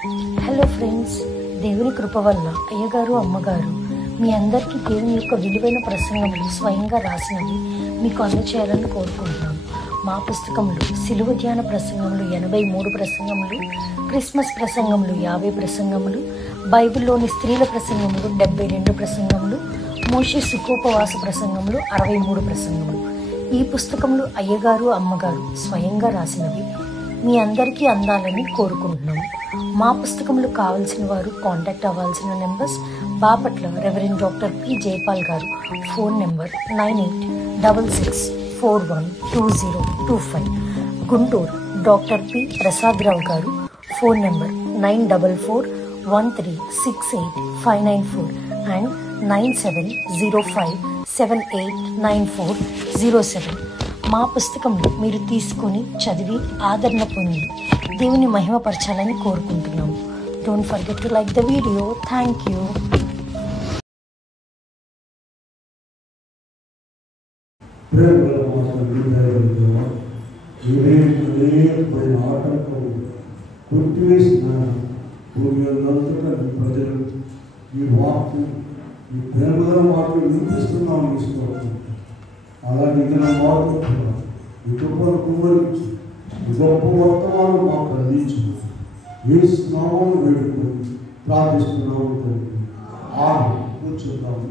Hello friends, దేవుని కృప వల్ల అయ్యగారు అమ్మగారు మీ అందరికీ దేవుని యొక్క విలువైన ప్రసంగములు స్వయంగా రాసినవి మీకు అందచేయాలని కోరుకుంటున్నాను. మా పుస్తకంలో సిలువ ధ్యాన ప్రసంగములు 83 ప్రసంగములు, క్రిస్మస్ ప్రసంగములు 50 ప్రసంగములు, బైబిల్లోని స్త్రీల ప్రసంగములు 72 ప్రసంగములు, మోషే సుఖోపవాస ప్రసంగములు 63 ప్రసంగములు. ఈ పుస్తకములు అయ్యగారు అమ్మగారు స్వయంగా రాసినవి మీ అందరికీ అందాలని కోరుకుంటున్నాము. మా పుస్తకములు కావాల్సిన వారు కాంటాక్ట్ అవ్వాల్సిన numbers: Bapatla reverend doctor P Jaipal గారు, phone number 9866412025. Guntur doctor P Prasadarao గారు, ఫోన్ నెంబర్ 9413685994 అండ్ 9705789407. మా పుస్తకంలో మీరు తీసుకొని చదివి ఆదరణ పొంది దేవుని మహిమపరచాలని కోరుకుంటున్నాము. Don't forget to like the video. Thank you. అలాగే మార్పు కుటుంబాలు కుమ్మరించి గొప్ప వర్తమానం మాకు అందించు. ఏ స్నామం వేడుకొని ప్రార్థిస్తున్నాము తండ్రి. ఆమె కూర్చున్నాము.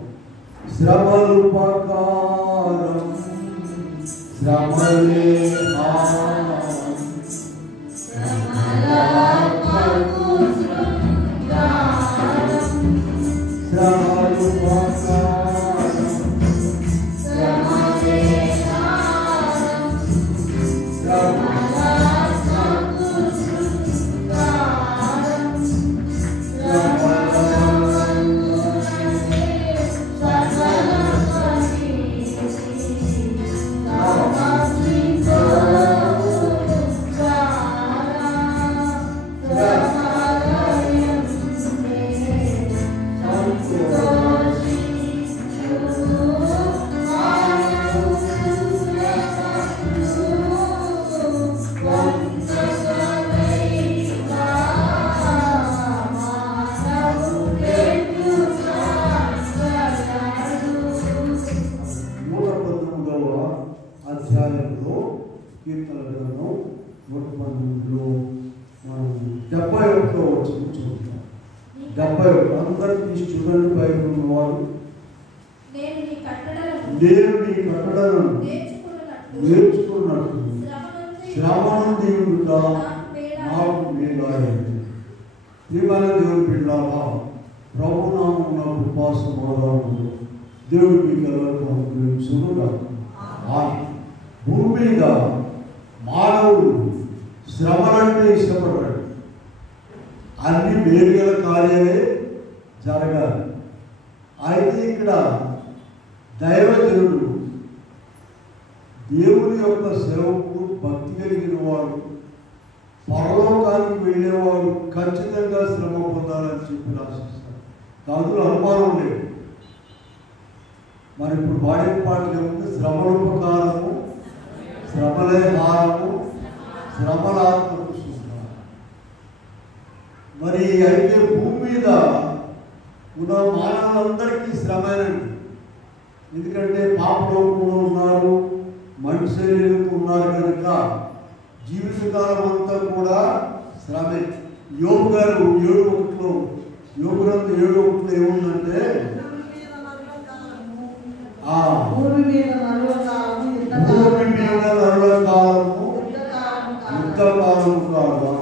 శ్రమలు ప్రకారం శ్రమలే అధ్యాయంలో కీర్తన గ్రంథం 112లో మనం 71 వచ్చిన చూద్దాం. 71 అందరికీ చూడండి. బైబిల్ ఉన్నవారు నేను నీ కట్టడలను నేర్చుకున్నట్టు శ్రమ నుండి నాకు మేలాయండి. ప్రియమైన దేవుని బిడ్డలారా, ప్రభునామమున కృపా సమాధానములు దేవుడు మీకు ఎవరికి అనుగ్రహించునుగాక. భూమి మీద మానవుడు శ్రమలంటే ఇష్టపడ్డాడు. అన్ని మేలుగల కార్యాలే జరగాలి. అయితే ఇక్కడ దైవజనుడు దేవుని యొక్క సేవకుడు, భక్తి కలిగిన వాడు, పరలోకానికి వెళ్ళేవాడు ఖచ్చితంగా శ్రమ పొందాలని చెప్పి రాసిస్తాడు. దాంట్లో అనుమానం లేదు. మరి ఇప్పుడు వాడే పాటలు ఏముంది? శ్రమలోపకారము, శ్రమలే హారము, శ్రమలాత్మకు సుఖం. మరి అయితే భూమి మీద ఉన్న మానవులందరికీ శ్రమేనండి. ఎందుకంటే పాపలోకంలో ఉన్నారు, మనిషి శరీరంతో ఉన్నారు కనుక జీవితకాలం అంతా కూడా శ్రమే. యోగు గారు 7:1లో, యోగు గ్రంథం 7:1లో ఏముందంటే భూమి మీద నరుల కాలము యుద్ధకాలము కాదా.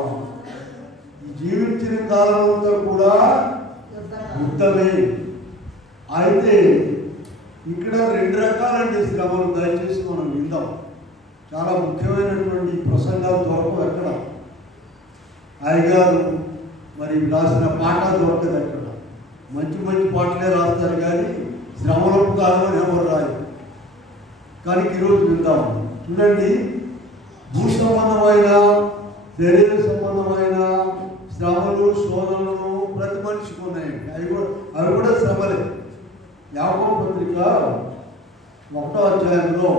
జీవించిన కాలం అంతా కూడా యుద్ధమే. అయితే ఇక్కడ 2 రకాలండి శ్రమలు. దయచేసి మనం విందాం. చాలా ముఖ్యమైనటువంటి ప్రసంగాలు దొరకవు ఎక్కడ. అయ్యగారు మరి రాసిన పాట దొరకదు ఎక్కడ. మంచి మంచి పాటలే రాస్తారు కానీ శ్రమలోపకారం అని ఎవరు రాదు. కానీ ఈరోజు విందాము. చూడండి, భూ సంబంధమైన శరీర సంబంధమైన శ్రమలు, శోధనలు ప్రతి మనిషికి ఉన్నాయండి. అవి కూడా శ్రమలే. యాకోబు పత్రిక 1వ అధ్యాయంలో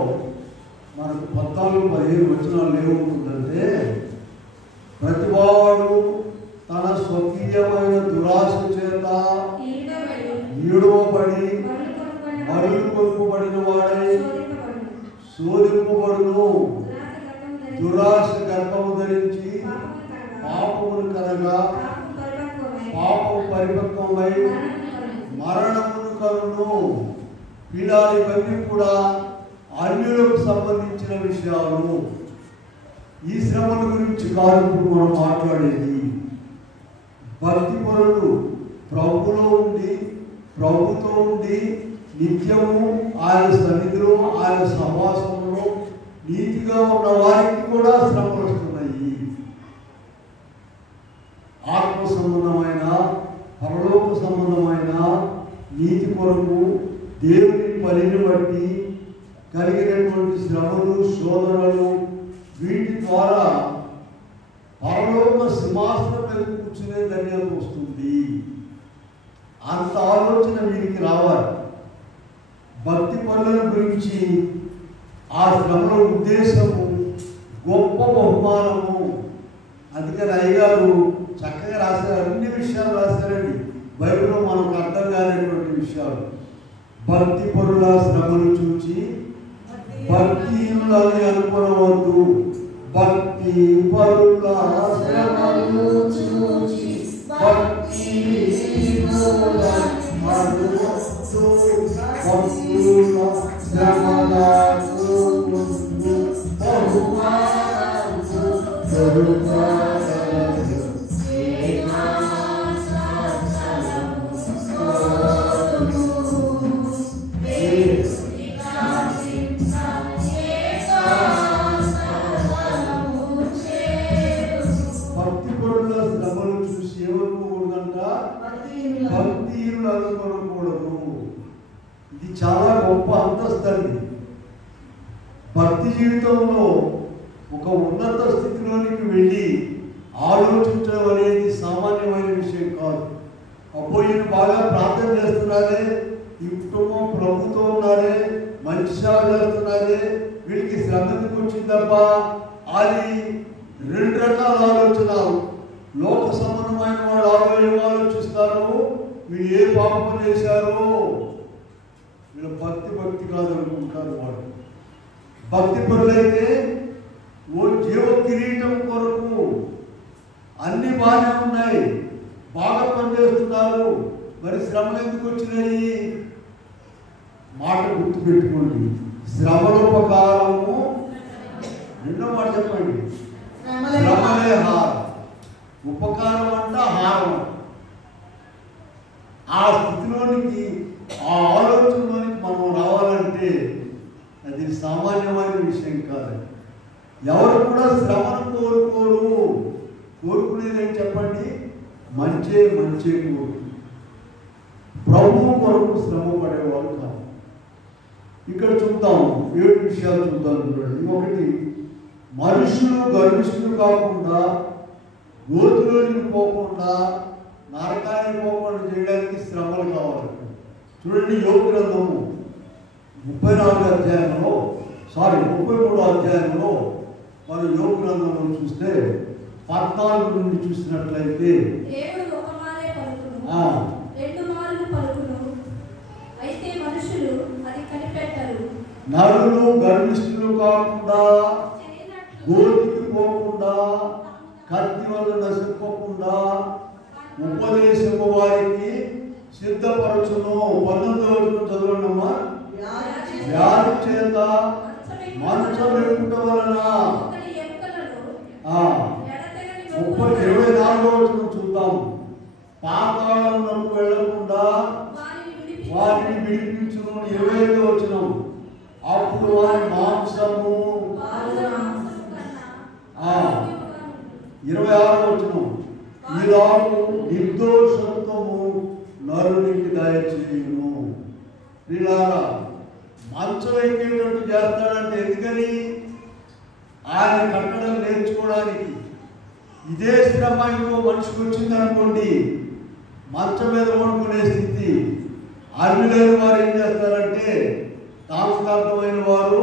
మనకు 14-15 వచనాలు ఏముంటుందంటే, ప్రతివాడు తన స్వకీయమైన దురాశ చేత ఈడవబడి మరులు కొలుపబడిన వాడై శోధింపబడును. దురాశ గర్భము ధరించి పాపమును కనగా పాపము పరిపక్వమై మరణమును కలుగును. ఇవన్నీ కూడా అన్యులకు సంబంధించిన విషయాలు. ఈ శ్రమల గురించి కాదు ఇప్పుడు మనం మాట్లాడేది. భక్తి పరులు ప్రభులో ఉండి ప్రభుతో ఉండి నిత్యము ఆయన సన్నిధిలో ఆయన సహవాసంలో నీతిగా ఉన్న వారికి కూడా శ్రమలు వస్తున్నాయి. ఆత్మ సంబంధమైన పరలోక సంబంధమైన నీతి కొరకు దేవుని పనిని బట్టి కలిగినటువంటి శ్రమలు శోధనలు వీటి ద్వారా పరలోక సింహాసనం మీద కూర్చునే ధన్యత వస్తుంది. అంత ఆలోచన వీరికి రావాలి. భక్తి పనుల గురించి ఆ శ్రమల ఉద్దేశము గొప్ప బహుమానము. అందుకని అయ్యగారు చక్కగా రాశారు, అన్ని విషయాలు రాశారండి బైబిల్లో మనకు అర్థం కానిటువంటి విషయాలు. భక్తి పరుల శ్రమలు చూచి భక్తిహీనులని అనుకోవద్దు. భక్తి పరుల శ్రమలు చూచి భక్తిహీనులని అనుకోవద్దు. భక్తుల శ్రమలకు బహుమానము దొరుకును. భక్తిహీనులు అనుకోకూడదు. ఇది చాలా గొప్ప అంతస్తు అండి. భక్తి జీవితంలో ఒక ఉన్నత స్థితిలోనికి వెళ్ళి ఆలోచించడం అనేది సామాన్యమైన విషయం కాదు. అబ్బో ఈయన బాగా ప్రార్థన చేస్తున్నారే, ఈ కుటుంబం ప్రభుతో ఉన్నారే, మంచి సేవ చేస్తున్నారే, వీడికి శ్రద్ధ వచ్చిందబ్బా అది రెండు రకాల ఆలోచనలు. లోక సంబంధమైన వాళ్ళు ఏం ఆలోచిస్తారు, వీళ్ళు ఏ పాపం చేశారు, వీళ్ళ భక్తి కాదు అనుకుంటారు. వాళ్ళు భక్తి పరులైతే ఓ జీవ కిరీటం కొరకు అన్ని బాగానే ఉన్నాయి, బాగా పనిచేస్తున్నారు, మరి శ్రమలు ఎందుకు వచ్చినాయి? మాట గుర్తుపెట్టుకోండి, శ్రమలోపకారము. రెండో మాట చెప్పండి, శ్రమలే హారం. ఉపకారం అంటే హారం. ఆ స్థితిలోనికి ఆ ఆలోచనలోనికి మనం రావాలంటే అది సామాన్యమైన విషయం కాదు. ఎవరు కూడా శ్రమను కోరుకోరు. కోరుకునేది చెప్పండి, మంచే కోరు. ప్రభువు కొరకు శ్రమ పడేవాడు కాదు. ఇక్కడ చూద్దాం, 7 విషయాలు చూద్దాం చూడండి. ఒకటి, మనుషులు గర్విష్ఠులు కాకుండా, గోతులోనికి పోకుండా, నరకానికి పోకుండా చేయడానికి శ్రమలు కావాలి. చూడండి, యోబు గ్రంథము 33వ అధ్యాయంలో మనం యోబు గ్రంథంలో చూస్తే 14 నుండి చూసినట్లయితే, నరులు గర్విష్ఠులు కాకుండా, గోతికి పోకుండా, కత్తి వల్ల నశింపకుండా ఉపదేశము వారికి సిద్ధపరచును. 19వ చదవండమ్మా. వ్యాధి చేత మంచం ఎక్కుట వలన 24వ చూద్దాం. పాతాళమునకు వెళ్ళకుండా వారిని విడిపించును. 25వ వచనం, అప్పుడు వారి మాంసము. 26వ వచనం, ఇలాగు నిర్దోషత్వము నరునికి దయచేయును. వీళ్ళారా మంచం ఎక్కేటట్టు చేస్తాడంటే ఎందుకని? ఆయన కట్టడం నేర్చుకోవడానికి. ఇదే శ్రమ ఇంకో మనిషికి వచ్చిందనుకోండి, మంచం మీద వండుకునే స్థితి. అర్మిలైన వారు ఏం చేస్తారంటే, నామకార్థమైన వారు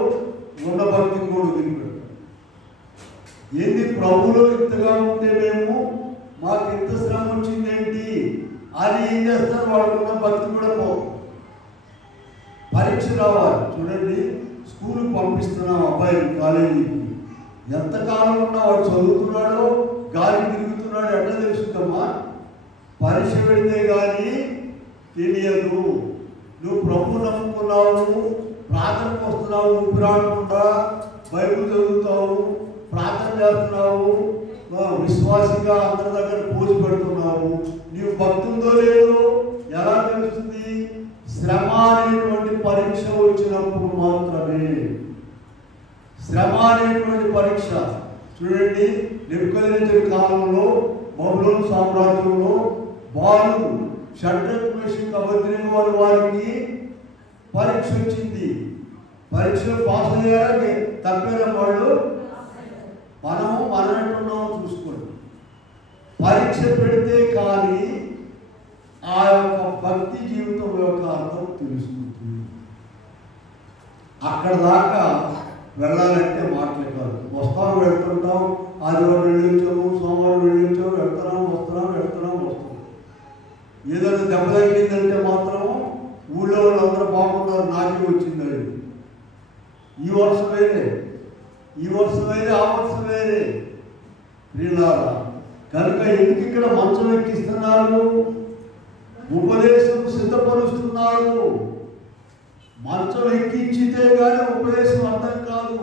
ఉండభక్తి కూడా తిరిగిపెడతారు. ఏంది ప్రభులో ఇంతగా ఉంటే మేము మాకు ఎంత శ్రమ అని ఏం చేస్తారు, వాళ్ళకున్న భక్తి కూడా పోవు. పరీక్ష రావాలి. చూడండి, స్కూల్కి పంపిస్తున్నాం అబ్బాయిని కాలేజీకి, ఎంతకాలం ఉన్నా వాడు చదువుతున్నాడో గాలి తిరుగుతున్నాడు ఎట్లా తెలుస్తుందమ్మా? పరీక్ష పెడితే కానీ తెలియదు. నువ్వు ప్రభు నమ్ముకున్నావు, ప్రార్థనకు వస్తున్నావు, ఊపిరాడకుండా బైబిల్ చదువుతావు, ప్రార్థన చేస్తున్నావు, విశ్వాసంగా అందరి దగ్గర పూజ పెడుతున్నావు, నీవు భక్తుందో లేదో ఎలా తెలుస్తుంది? శ్రమ అనేటువంటి పరీక్ష వచ్చినప్పుడు మాత్రమే. శ్రమ అనేటువంటి పరీక్ష. చూడండి, నెబుకద్నెజరు కాలంలో బబులోను సామ్రాజ్యంలో బాలు షడ్రక్ మెషక్ అబేద్నెగో వారికి పరీక్ష వచ్చింది. పరీక్షలు పాస్ అయ్యారా తప్పిన వాళ్ళు? మనం ఎట్టున్నామో చూసుకోండి. పరీక్ష పెడితే కానీ ఆ యొక్క భక్తి జీవితం యొక్క అర్థం తెలుసుకుంటుంది. అక్కడ దాకా వెళ్ళాలంటే మాటలే కాదు. వస్తాం వెళ్తుంటాం, ఆదివారం వెళ్ళొచ్చాము, సోమవారం వెళ్ళొచ్చాము, వెళ్తున్నాం. ఏదైనా దెబ్బ తగిలిందంటే మాత్రం ఊళ్ళో వాళ్ళందరూ బాగున్నారు, నాకే వచ్చింది. ఈ వర్షం వేరే, ఆ వర్షం వేరే ప్రియులారా. కనుక ఎందుకు ఇక్కడ మంచం ఎక్కిస్తున్నారు? ఉపదేశం సిద్ధపరుస్తున్నారు. మంచం ఎక్కించితే కానీ ఉపదేశం అర్థం కాదు.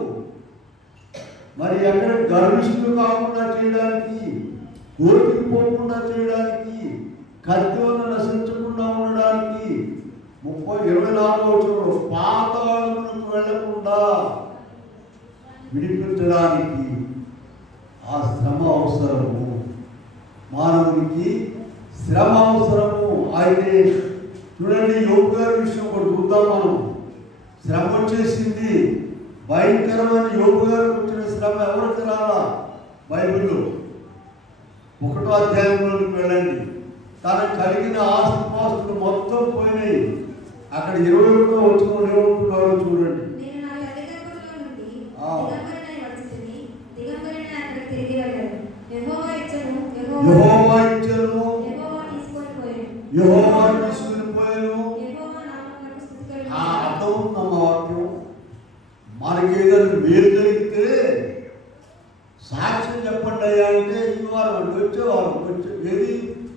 మరి ఎక్కడ గర్విష్ఠులు కాకుండా చేయడానికి, కోరికలు పోకుండా చేయడానికి, కత్తివలను నశించకుండా ఉండడానికి 24 పాతాళమునకు వెళ్లకుండా విడిపించడానికి ఆ శ్రమ అవసరము. మానవునికి శ్రమ అవసరము. అయితే చూడండి, యోబు గారి విషయం ఒకటి చూద్దాం మనం. శ్రమ వచ్చేసింది, భయంకరమైన యోబు గారికి వచ్చిన శ్రమ ఎవరికి రాలా? బైబిల్లో 1వ అధ్యాయంలోకి వెళ్ళండి. తనకు కలిగిన ఆస్తిపాస్తులు మొత్తం పోయినాయి. అక్కడ 21వ వచనంలో ఏమంటున్నారో చూడండి. యెహోవా ఇచ్చెను, యెహోవా తీసుకుని పోయాను. అర్థం ఉందన్న వాక్యం. మనకి ఏదైనా మేలు జరిగితే సాక్ష్యం చెప్పండి అయ్యా అంటే ఈ వారం అంటే వచ్చేవారం ఏది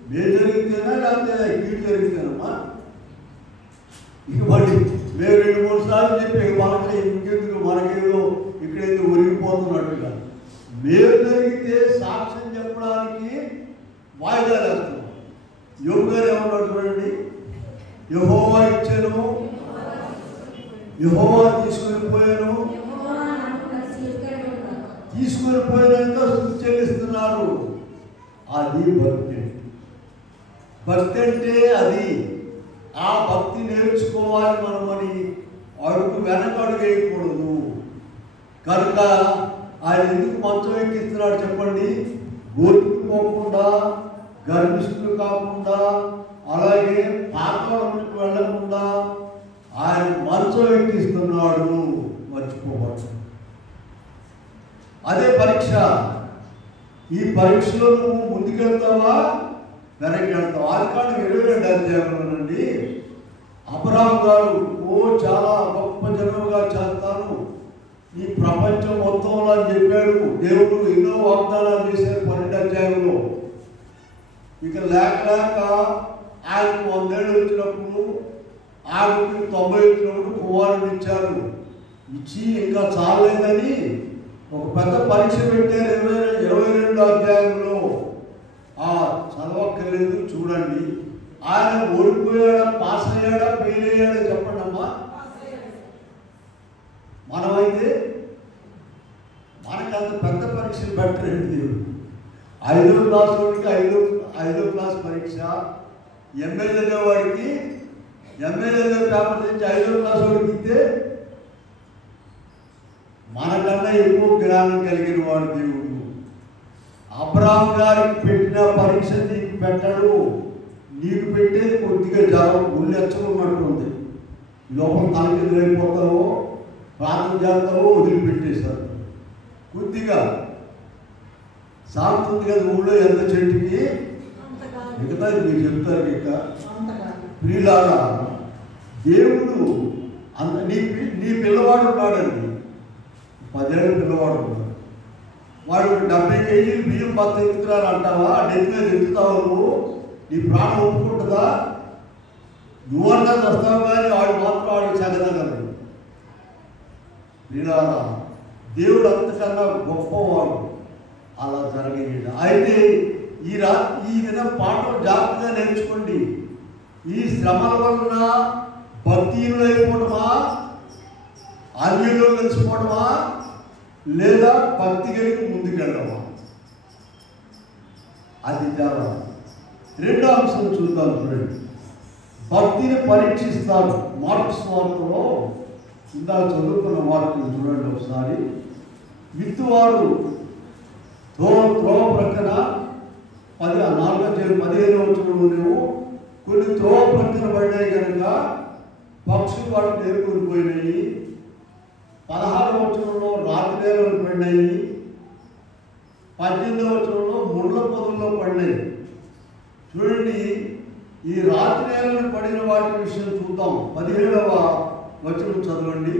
మేలు జరిగితేనా లేకపోతే కీడు జరిగితేనమ్మా? ఇక మళ్ళీ మేము 2-3 సార్లు చెప్పి మనకి ఇంకెందుకు, మనకేదో ఇక్కడేదో ఒరిగిపోతున్నట్టుగా. మేలు జరిగితే సాక్ష్యం చెప్పడానికి వాయిదా వేస్తున్నాం. యోబు గారు ఏమన్నాడు చూడండి, యెహోవా ఇచ్చెను, యెహోవా తీసుకొని పోయాను. తీసుకొని పోయినాక స్తుతి చెల్లిస్తున్నారు. అది భక్తి. భక్తి అంటే అది. ఆ భక్తి నేర్చుకోవాలి మనమని అడుగు వెనకడుగు వేయకూడదు. కనుక ఆయన ఎందుకు మంచం ఎక్కిస్తున్నాడు చెప్పండి? గోతుకుపోకుండా, గర్భిష్ఠులు కాకుండా, అలాగే పాతాళంలోకి వెళ్ళకుండా ఆయన మంచం ఎక్కిస్తున్నాడు. మర్చిపోవచ్చు. అదే పరీక్ష. ఈ పరీక్షలో నువ్వు ముందుకెళ్తావా, వెనక్కి వెళ్తావా? ఆదికాండం 22వ అధ్యాయంలో నుండి అబ్రహాము గారు చాలా గొప్ప జనముగా చేస్తాను ఈ ప్రపంచం మొత్తంలో అని చెప్పాడు. దేవుడు ఎన్నో వాగ్దానాలు చేశారు 12వ అధ్యాయంలో. ఇక లేక ఆయనకు 100 ఏళ్ళు వచ్చినప్పుడు, ఆయనకు 90 వచ్చినప్పుడు కుమారుడు ఇచ్చారు. ఇచ్చి ఇంకా చాలేదని ఒక పెద్ద పరీక్ష పెట్టారు 22వ అధ్యాయంలో. చదవక్కర్లేదు, చూడండి. ఆయన ఓడిపోయాడా, పాస్ అయ్యాడా, ఫెయిల్ అయ్యాడా చెప్పండి అమ్మా. మనమైతే మనకు అంత పెద్ద పరీక్షలు పెట్టలేదు దేవుడు. 5వ క్లాస్ వాడికి 5వ క్లాస్ పరీక్ష, ఎంఏ చదివేవాడికి ఎంఏ చదివే పేపర్ నుంచి 5వ క్లాస్ వాడికి ఇస్తే మనకన్నా ఎక్కువ జ్ఞానం కలిగిన వాడు దేవుడు. అబ్రహాము గారికి పెట్టిన పరీక్ష నీకు పెట్టడు. నీకు పెట్టేది కొద్దిగా జాగ్రత్త, గుళ్ళు ఎచ్చకున్నట్టుంది. లోపల తనకెదురైపోతావో, ప్రార్థన చేస్తావో వదిలిపెట్టేశారు. కొద్దిగా సాగుతుంది కదా ఊళ్ళో, ఎంత చెట్టుకి మిగతా మీరు చెప్తారు ఇక ప్రియులారా, దేవుడు నీ పిల్లవాడు ఉన్నాడండి, 10 ఏళ్ళ పిల్లవాడు ఉన్నాడు. వాడు 70 కేజీలు బియ్యం బత్త ఎత్తుకురారు అంటావా? నెత్తి మీద ఎత్తుతావు నువ్వు? నీ ప్రాణం ఒప్పుకుంటుందా? నువ్వన్నా వస్తావు కానీ వాడు మాత్రం వాడు చదవగలరు. ప్రియులారా, దేవుడు అంతకన్నా గొప్పవాడు. అలా జరిగేది. అయితే ఈ దినం పాఠం జాగ్రత్తగా నేర్చుకోండి. ఈ శ్రమల వలన భక్తిలో అయిపోవటమా, అన్యుల్లో కలిసిపోవటమా, లేదా భక్తి కలిగి ముందుకెళ్ళడమా? అది చాలా. రెండో అంశం చూద్దాం. చూడండి, భక్తిని పరీక్షిస్తారు. మార్కు సువార్తలో ఇందాక చదువుకున్న వార్తను చూడండి ఒకసారి. విత్తువాడు త్రోవ ప్రక్కన 15వ వచనంలోనేమో కొన్ని త్రోవ ప్రక్కన పడినాయి కనుక పక్షులు వాటిని ఎరుకుని పోయినాయి. 16వ వచనంలో రాతి నేలలు పడినాయి. 18వ వచనంలో ముళ్ళ పొదల్లో పడినాయి. చూడండి, ఈ రాతి నేలను పడిన వాటి విషయం చూద్దాం. 17వ వచనం చదవండి.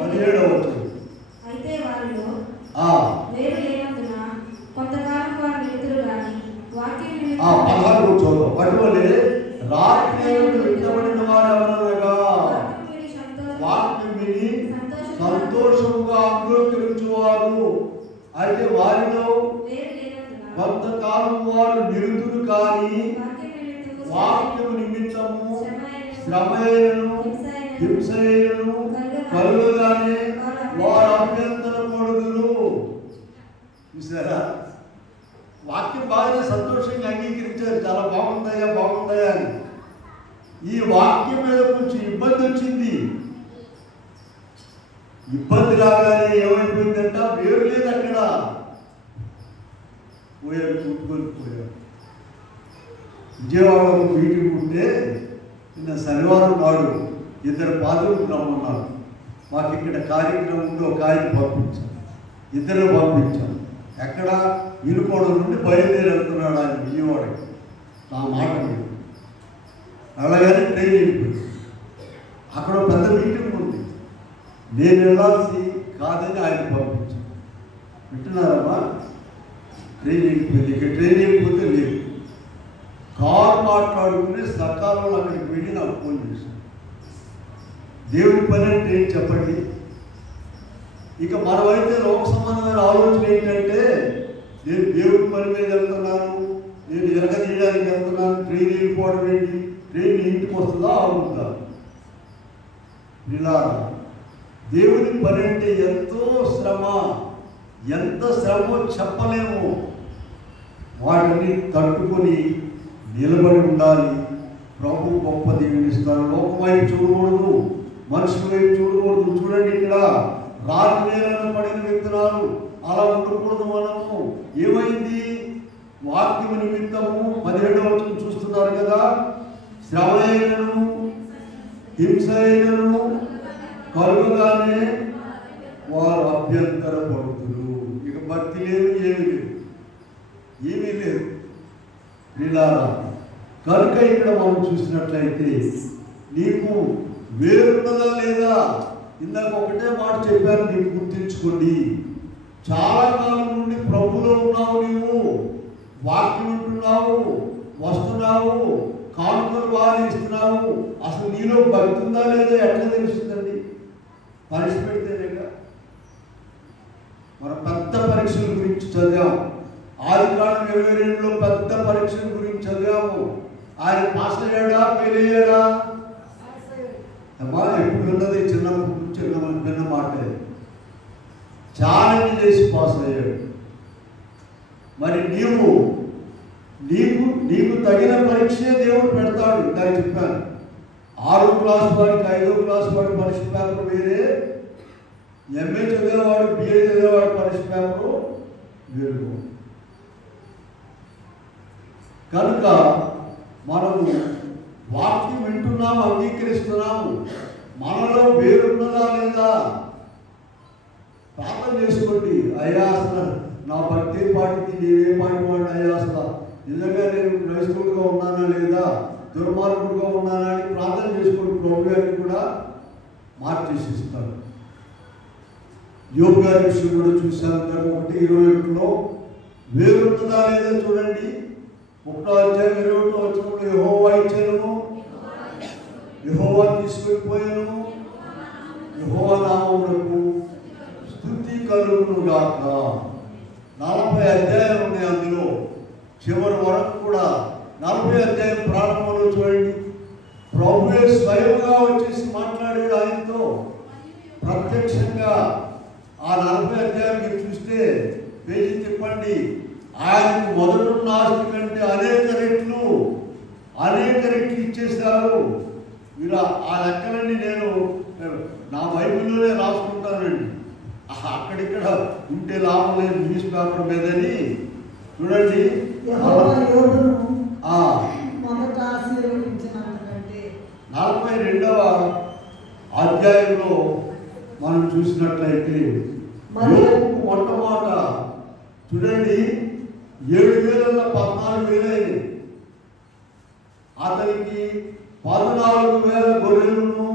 17వ వచనం. అటువలే రాత్రి విత్తబడిన వారు ఎవరనగా వాక్యం విని సంతోషముగా అంగీకరించువారు. అయితే వారిలో కొంతకాలం వారు నిరుతులు కానీ వాక్యము నిమిత్తము శ్రమయను హింసయను కలుగగానే వారు అభ్యంతర పడుదురు. చూసారా, వాక్యం బాగా సంతోషంగా అంగీకరించారు. చాలా బాగుందయ్యా బాగుందయ్యా అని. ఈ వాక్యం మీద కొంచెం ఇబ్బంది వచ్చింది. ఇబ్బంది రాగానే ఏమైపోయిందంట, వేరు లేదు అక్కడ. పోయారు, కూట్టుకొని పోయారు. విజయవాడలో మీటింగ్ ఉంటే నిన్న శనివారం నాడు 2 పాత్రలు రమ్మన్నారు. మాకు ఇక్కడ కార్యక్రమం ఉండి ఒక ఆయన పంపించాం, 2 పంపించాం. ఎక్కడ వినుకోవడం నుండి బయలుదేరి వెళ్తున్నాడు ఆయన విజయవాడకి. నా మాట మీద అలాగని ట్రైన్ వెళ్ళిపోయింది. అక్కడ పెద్ద మీటింగ్ ఉంది, నేను వెళ్ళాల్సి కాదని ఆయన పంపించాను. వింటున్నారమ్మా? ట్రైన్ వెళ్ళిపోయింది. ఇక ట్రైన్ వెళ్ళిపోతే లేదు. కారు మాట్లాడుకుని సకాలంలో అక్కడికి వెళ్ళి నాకు ఫోన్ చేశాను. దేవుడి పని అంటే ఏంటి చెప్పండి? ఇక మనమైతే లోక సంబంధమైన ఆలోచన ఏంటంటే, నేను దేవుడి పని మీద వెళ్తున్నాను, నేను ఎరగదీయడానికి వెళ్తున్నాను, ట్రైన్ వెళ్ళిపోవడం ఏంటి, ట్రైన్ ఇంటికి వస్తుందా ఆగుతుందా? ఇలా దేవుడి పని అంటే ఎంతో శ్రమ, ఎంత శ్రమో చెప్పలేము. వాటిని తట్టుకొని నిలబడి ఉండాలి. ప్రభు గొప్ప దీవెనిస్తారు. లోకం వైపు చూడకూడదు, మనుషుల వైపు చూడకూడదు. చూడండి, ఇక్కడ రాతి నేలను పడిన విత్తనాలు అలా ఉండకూడదు. మనము ఏమైంది? వాక్యము నిమిత్తము 17వ వచనం చూస్తున్నారు కదా, శ్రమ అయినను హింస అయినను కలుగగానే వారు అభ్యంతర పడుతున్నారు. ఇక భక్తి లేదు, ఏమీ లేదు. ఇలా కనుక ఇక్కడ మనం చూసినట్లయితే నీకు వేరున్నదా లేదా? ఇందాక ఒకటే మాట చెప్పాను, నీకు గుర్తించుకోండి. చాలా కాలం నుండి ప్రభులో ఉన్నావు, నీవు వాక్యం ఉంటున్నావు, వస్తున్నావు, కానుకలు వారిస్తున్నావు. అసలు నీలో భక్తి ఉందా లేదా ఎట్లా తెలుస్తుందండి? పరీక్ష పెడితేనేగా. మన పెద్ద పరీక్షల గురించి చదివాము. ఆదికాండం 22లో పెద్ద పరీక్షల గురించి చదివాము. ఆయన పాస్ అయ్యాడా, ఫెయిల్ అయ్యాడా? అమ్మా, ఎప్పుడు ఉన్నది చిన్నప్పటి నుంచి విన్న మాట. ఛాలెంజ్ చేసి పాస్ అయ్యాడు. మరి నీకు తగిన పరీక్షే దేవుడు పెడతాడు. ఇందాక చెప్పాను, 6వ క్లాస్ వాడికి 5వ క్లాస్ వాడి పరీక్ష పేపర్ వేరే, ఎంఏ చదివేవాడు, బిఏ చదివేవాడు పరీక్ష పేపరు వేరు. కనుక మనము వాక్యం వింటున్నాము, అంగీకరిస్తున్నాము. మనలో వేరున్నదా లేదా? ప్రార్థన చేసుకోండి. అయ్యా, అసలు నా భక్తి పాటికి నేనే పాటి వాడిని. అయ్యా, అసలు నిజంగా నేను క్రైస్తవుడిగా ఉన్నానా లేదా, దుర్మార్గుడిగా ఉన్నానా అని ప్రార్థన చేసుకుని ప్రభు గారిని కూడా మార్చేసి ఇస్తాడు. యోబు గారి విషయం కూడా చూశాను. 1:21 వేరుంటుందా లేదా చూడండి. 1:21 యెహోవా ఇచ్చాను, యెహోవా తీసుకెళ్ళిపోయాను, యెహోవా నామమునకు స్తుతి కలుగును గాక. 40 అధ్యాయాలు ఉన్నాయి అందులో. చివరి వరకు కూడా 40 అధ్యాయం ప్రారంభంలో చూడండి, ప్రభువే స్వయంగా వచ్చేసి మాట్లాడాడు ఆయనతో ప్రత్యక్షంగా. ఆ 40 అధ్యాయం మీరు చూస్తే పేజీ తిప్పండి, ఆయనకు మొదలున్న ఆస్తి కంటే అనేక రెట్లు ఇచ్చేశారు. మీరు ఆ లెక్కలన్నీ నేను నా బైబిల్లోనే రాసుకుంటానండి. అక్కడిక్కడ ఉంటే లాభం లేదు న్యూస్ పేపర్ మీదని. చూడండి, 42వ అధ్యాయంలో మనం చూసినట్లయితే మొట్టమొదట చూడండి 7,000 14,000 అయింది. అతనికి 14,000 గొర్రెలను,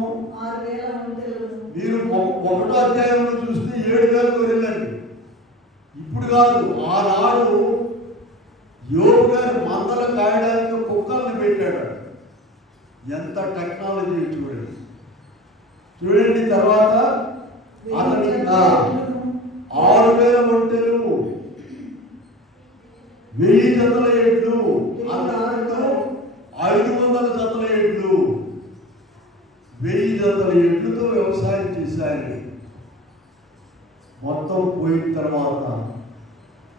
మీరు 1వ అధ్యాయంలో చూస్తే 7,000 గొర్రెలండి. ఇప్పుడు కాదు, ఆనాడు యోబు గారు మందల కాయడానికి కుక్కల్ని పెట్టాడు. ఎంత టెక్నాలజీ చూడండి. తర్వాత అతనికి 6,000 ఒంటెలు, 1000 జతల ఎడ్లు, 500 జతల ఎడ్లు, 1000 జతల ఎడ్లతో వ్యవసాయం చేశారు. మొత్తం పోయిన తర్వాత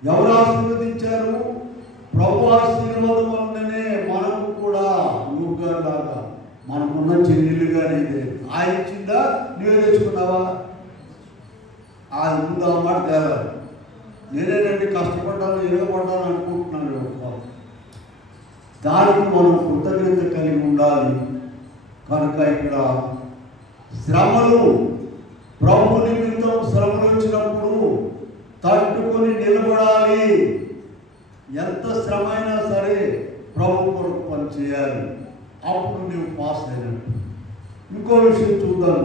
ఎవరు ఆశీర్వదించారు? ప్రభు ఆశీర్వాదం వల్లనే మనకు కూడా ఊరుగాలాగా మనకున్న చెల్లెలుగానే ఆయన ఇచ్చిందా, నువ్వే తెచ్చుకున్నావా? అది ముందు ఆ మాట తేవాలి. నేనేనండి కష్టపడ్డాను, ఎరగబడ్డాను అనుకుంటున్నాను. దానికి మనం కృతజ్ఞత కలిగి ఉండాలి. కనుక ఇక్కడ శ్రమలు, ప్రభు నిమిత్తం శ్రమలు వచ్చినప్పుడు తట్టుకొని నిలబడాలి. ఎంత శ్రమ అయినా సరే ప్రభు కొరకు పని చేయాలి. అప్పుడు నువ్వు పాస్ అయినట్టు. ఇంకో విషయం చూద్దాం.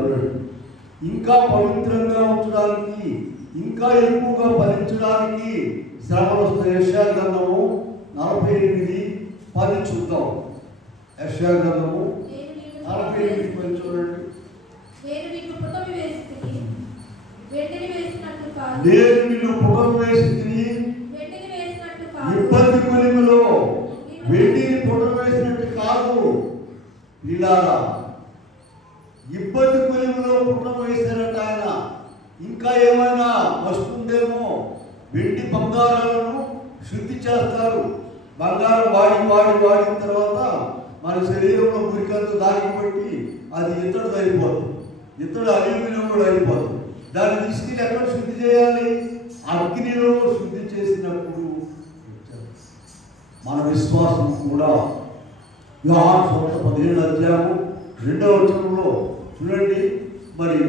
ఇంకా పవిత్రంగా ఉంచడానికి, ఇంకా ఎక్కువగా ఫలించడానికి శ్రమలు వస్తాయి. యెషయా గ్రంథము 48:10 చూద్దాం. యెషయా గ్రంథము 48:10 చూడండి. నేను నిన్ను పుటం వేసి ఇబ్బంది కొలిమిలో వెండిని పుటం వేసినట్టు కాదు. ఇలా ఇబ్బంది కొలిమిలో పుటం వేసినట్టు ఆయన ఇంకా ఏమైనా వస్తుందేమో. వెండి బంగారాలను శుద్ధి చేస్తారు. బంగారం వాడిన తర్వాత మన శరీరంలో మురికంతా దానికి బట్టి అది ఇతడు అయిపోతుంది. ఇతడు అల్యూమినియం కూడా అయిపోతుంది. దాన్ని తీసుకెళ్ళి ఎక్కడ శుద్ధి చేయాలి? అగ్నిలో శుద్ధి చేసినప్పుడు మన విశ్వాసం కూడా యోహాను సువార్త 17:2 చూడండి. మరి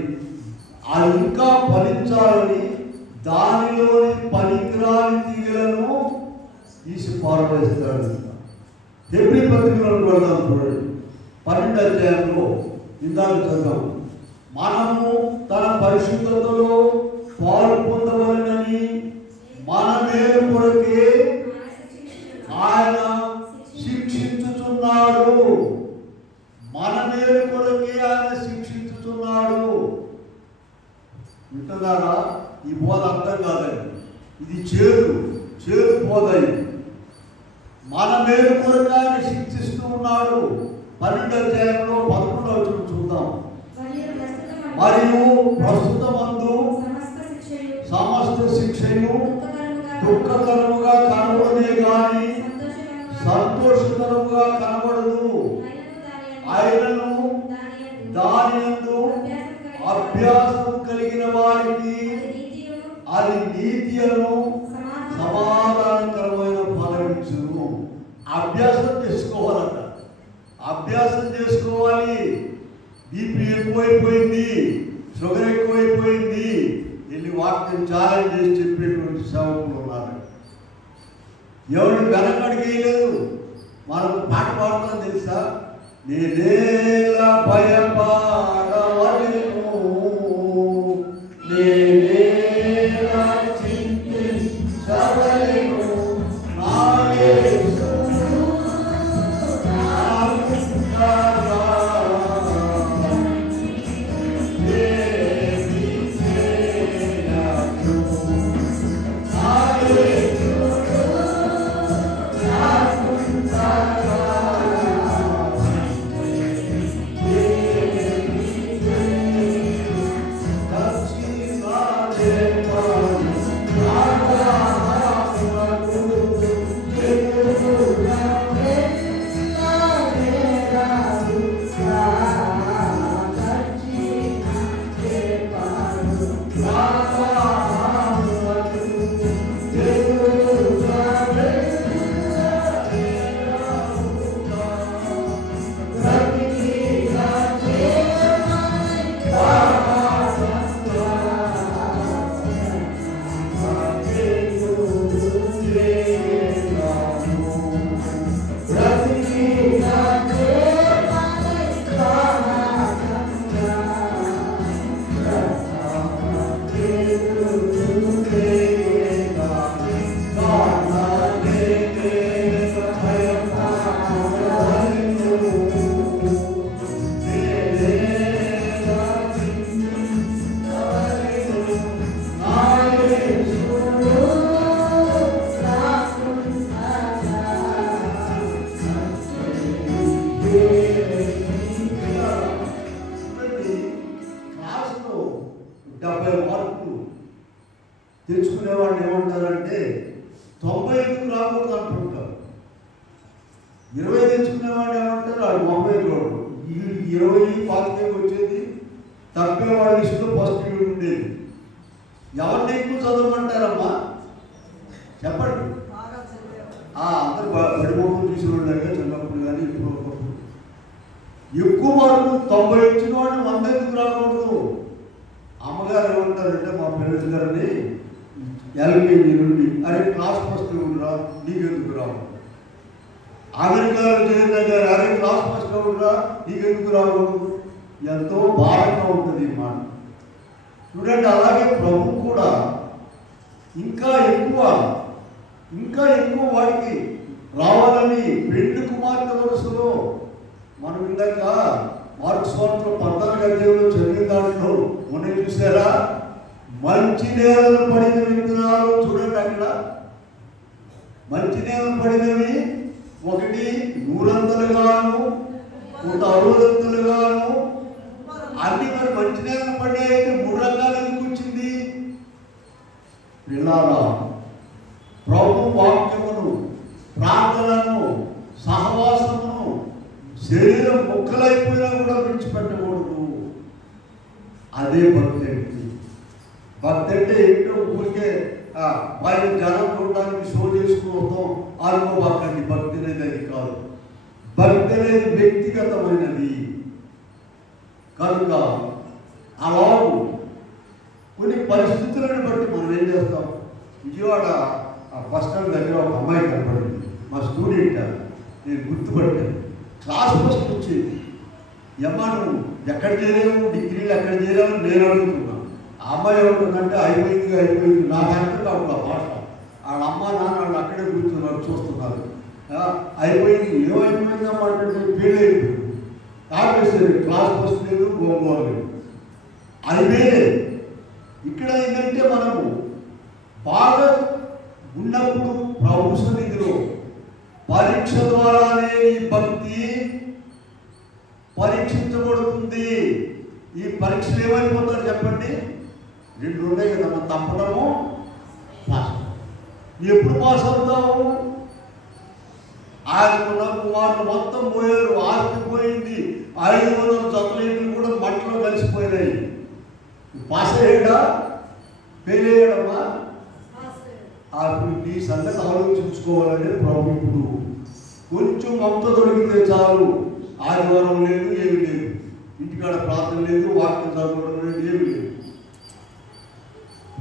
అది ఇంకా ఫలించాలని దానిలోని పనికిరాని తీగలను తీసి పారవేస్తాడు. హెబ్రీ పత్రికలను వెళ్దాం చూడండి. 12 ఇందాక చదివాం. మనము తన పరిశుద్ధతలో పాలు పొందవలనని మన మేలు కొరకే ఆయన శిక్షించుచున్నాడు. మన మేలు కొరకే ఆయన శిక్షించుచున్నాడు. వింటున్నారా? ఈ బోధ అర్థం కాదండి. ఇది చేదు బోధ. మన మేలు కొరకు ఆయన శిక్షిస్తూ ఉన్నాడు. 12:11 చూద్దాం. మరియు ప్రస్తుతమందు సమస్త శిక్షయు దుఃఖకరముగా కనబడదే గాని సంతోషకరముగా కనబడదు. ఆయనను దాని యందు అభ్యాసం కలిగిన వారికి అది నీతియను సమాధానకరమైన ఫలమిచ్చును. అభ్యాసం చేసుకోవాలంట. అభ్యాసం చేసుకోవాలి. బీపీ ఎక్కువైపోయింది, షుగర్ ఎక్కువైపోయింది, వెళ్ళి వాక్యం ఛాలెంజ్ చేసి చెప్పేటువంటి సేవకులు ఉన్నారు. ఎవరిని వెనకడికి వేయలేదు. మనకు పాట పాడుతుందని తెలుసా? నేనేలా భయపడవలెను, నేనేలా చింతించవలెను, నా యేసు నాకుండగా ఏమీ చేయకు. నా యేసు తెచ్చుకునేవాడిని ఏమంటారంటే 95 రాకూడదు అంటుంటారు. 20 తెచ్చుకునేవాడిని ఏమంటారు? అది 30 20 25 వచ్చేది. తప్పేవాళ్ళ లిస్టులో ఫస్ట్ ఉండేది. ఎవరిని ఎక్కువ చదవమంటారమ్మా చెప్పండి? అందరు బడిమొక్కలు చూసి ఉండగా చిన్నప్పుడు కానీ ఇప్పుడు ఎక్కువ మార్కులు 90 వచ్చిన వాడిని 100 ఎందుకు రాకూడదు? అమ్మగారు ఏమంటారంటే మా పేరెంట్స్ గారిని ఎల్కేజీ నుండి అరే క్లాస్ ఫస్ట్ ఉండరా నీకెందుకు రావు, అమెరికాలో చేరిన గారు అరే క్లాస్ ఫస్ట్ ఉండరా నీకెందుకు రాకూడదు. ఎంతో భారంగా ఉంటుంది ఈ మాట. చూడండి, అలాగే ప్రభు కూడా ఇంకా ఎక్కువ వాడికి రావాలని పెండ్లి కుమార్తె వరుసలో మనం ఇందాక మార్కు సువార్తలో 14వ అధ్యాయంలో చదివిన దాంట్లో మొన్న చూసారా? మంచి నేలలు పడిన విత్తనాలు చూడండి. అక్కడ మంచి నేలలు పడినవి ఒకటి 100 160 అన్ని మరి మంచి నేలలు పడి అయితే 3 రకాలు ఎందుకు వచ్చింది? పిల్లారా, ప్రభు వాక్యమును, ప్రార్థనను, సహవాసమును శరీరం ముక్కలైపోయినా కూడా విడిచిపెట్టకూడదు. అదే భక్తి అంటే. భక్తి అంటే ఏంటో ఊరికే పైన జనం చూడడానికి షో చేసుకుంటాం అనుకోబాకండి. భక్తి అనేది అది కాదు. భక్తి అనేది వ్యక్తిగతమైనది. కనుక అలాగూ కొన్ని పరిస్థితులను బట్టి మనం ఏం చేస్తాం? విజయవాడ బస్ స్టాండ్ దగ్గర ఒక అమ్మాయి కనపడింది, మా స్టూడెంట్. నేను గుర్తుపట్టాను. క్లాస్ ఫస్ట్ వచ్చేది. ఏమ్మా నువ్వు ఎక్కడ చేరావు, డిగ్రీలు ఎక్కడ చేరావు నేను అడుగుతున్నాను. ఆ అమ్మాయి ఏమంటుందంటే అయిపోయింది నాకు అర్థం కాదు ఆ భాష. వాళ్ళ అమ్మ నాన్న వాళ్ళు అక్కడే కూర్చున్నారు చూస్తున్నారు. అయిపోయింది. ఏమైపోయిందమ్మా అంటే ఫెయిల్ అయిపోయింది. ఆపేసేది. క్లాస్ ఫస్ట్ లేదు, గోంగోర లేదు. అది వేరే. ఇక్కడ ఏంటంటే మనము బాగా ఉన్నప్పుడు ప్రభు సన్నిధిలో పరీక్ష ద్వారానే ఈ భక్తి పరీక్షించబడుతుంది. ఈ పరీక్షలు ఏమైపోతారు చెప్పండి? 2 ఉన్నాయి కదా, మనం తప్పడము, పాస్. ఎప్పుడు పాస్ అవుతావు? ఆయనకున్న కుమారులు మొత్తం పోయారు, ఆస్తి పోయింది, 500 జతలేట్లు కూడా మట్టిలో కలిసిపోయినాయి. పాస్ అయ్యాడా? ఫెయిల్ అయ్యాడమ్మా? అప్పుడు నీ సంగతి ఆలోచించుకోవాలంటే ప్రభు ఇప్పుడు కొంచెం మమత దొరికితే చాలు. ఆదివారం లేదు, ఏమి లేదు, ఇంటికాడ ప్రార్థన లేదు, వాక్యం చదవడం లేదు, ఏమి లేదు.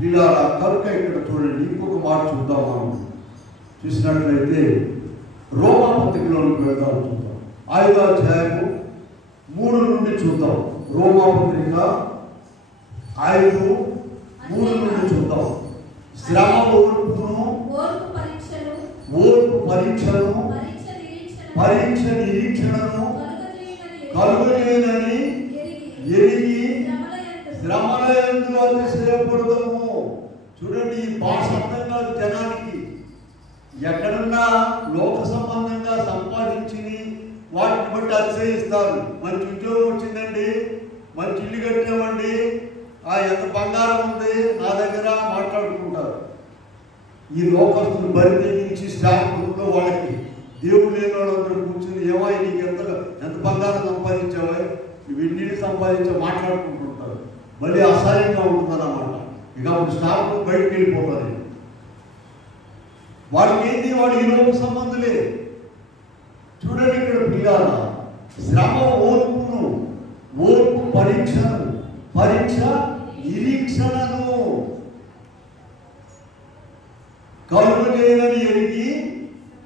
ఇలా కనుక ఇక్కడ చూడండి, ఇంకొక మాట చూద్దాం మనం. చూసినట్లయితే రోమా పత్రికలోనికి వెళ్దాం, చూద్దాం. 5వ అధ్యాయము 3 నుండి చూద్దాం. రోమా పత్రిక 5:3 నుండి చూద్దాం. శ్రమ ఓర్పు పరీక్షను పరీక్ష నిరీక్షణను కలుగజేయనని ఎరిగి శ్రమలయందు అతిశయపడదము. చూడండి, ఈ భాష అర్థం కాదు జనానికి. ఎక్కడన్నా లోక సంబంధంగా సంపాదించి వాటిని బట్టి అతిశయిస్తారు. మంచి ఉద్యోగం వచ్చిందండి, మంచి ఇల్లు కట్టామండి, ఎంత బంగారం ఉంది నా దగ్గర మాట్లాడుకుంటారు. ఈ లోకస్తులు బరి తెగించి స్టాఫ్ రూమ్లో వాళ్ళకి దేవుడు లేని వాళ్ళందరూ కూర్చుని ఏమై నీకు ఎంత బంగారం సంపాదించావా, ఇవన్నీ సంపాదించా మాట్లాడుకుంటుంటారు. మళ్ళీ అసహ్యంగా ఉంటుందన్నమాట. ఇక అప్పుడు స్టాఫ్ బయటకు వెళ్ళిపోతారు. వాడికి ఏంటి, వాడు ఈ లోక సంబంధులే. చూడండి ఇక్కడ పిల్లారా, శ్రమ ఓర్పు పరీక్షను పరీక్ష నిరీక్షణను కలుగజేయనని ఎరిగి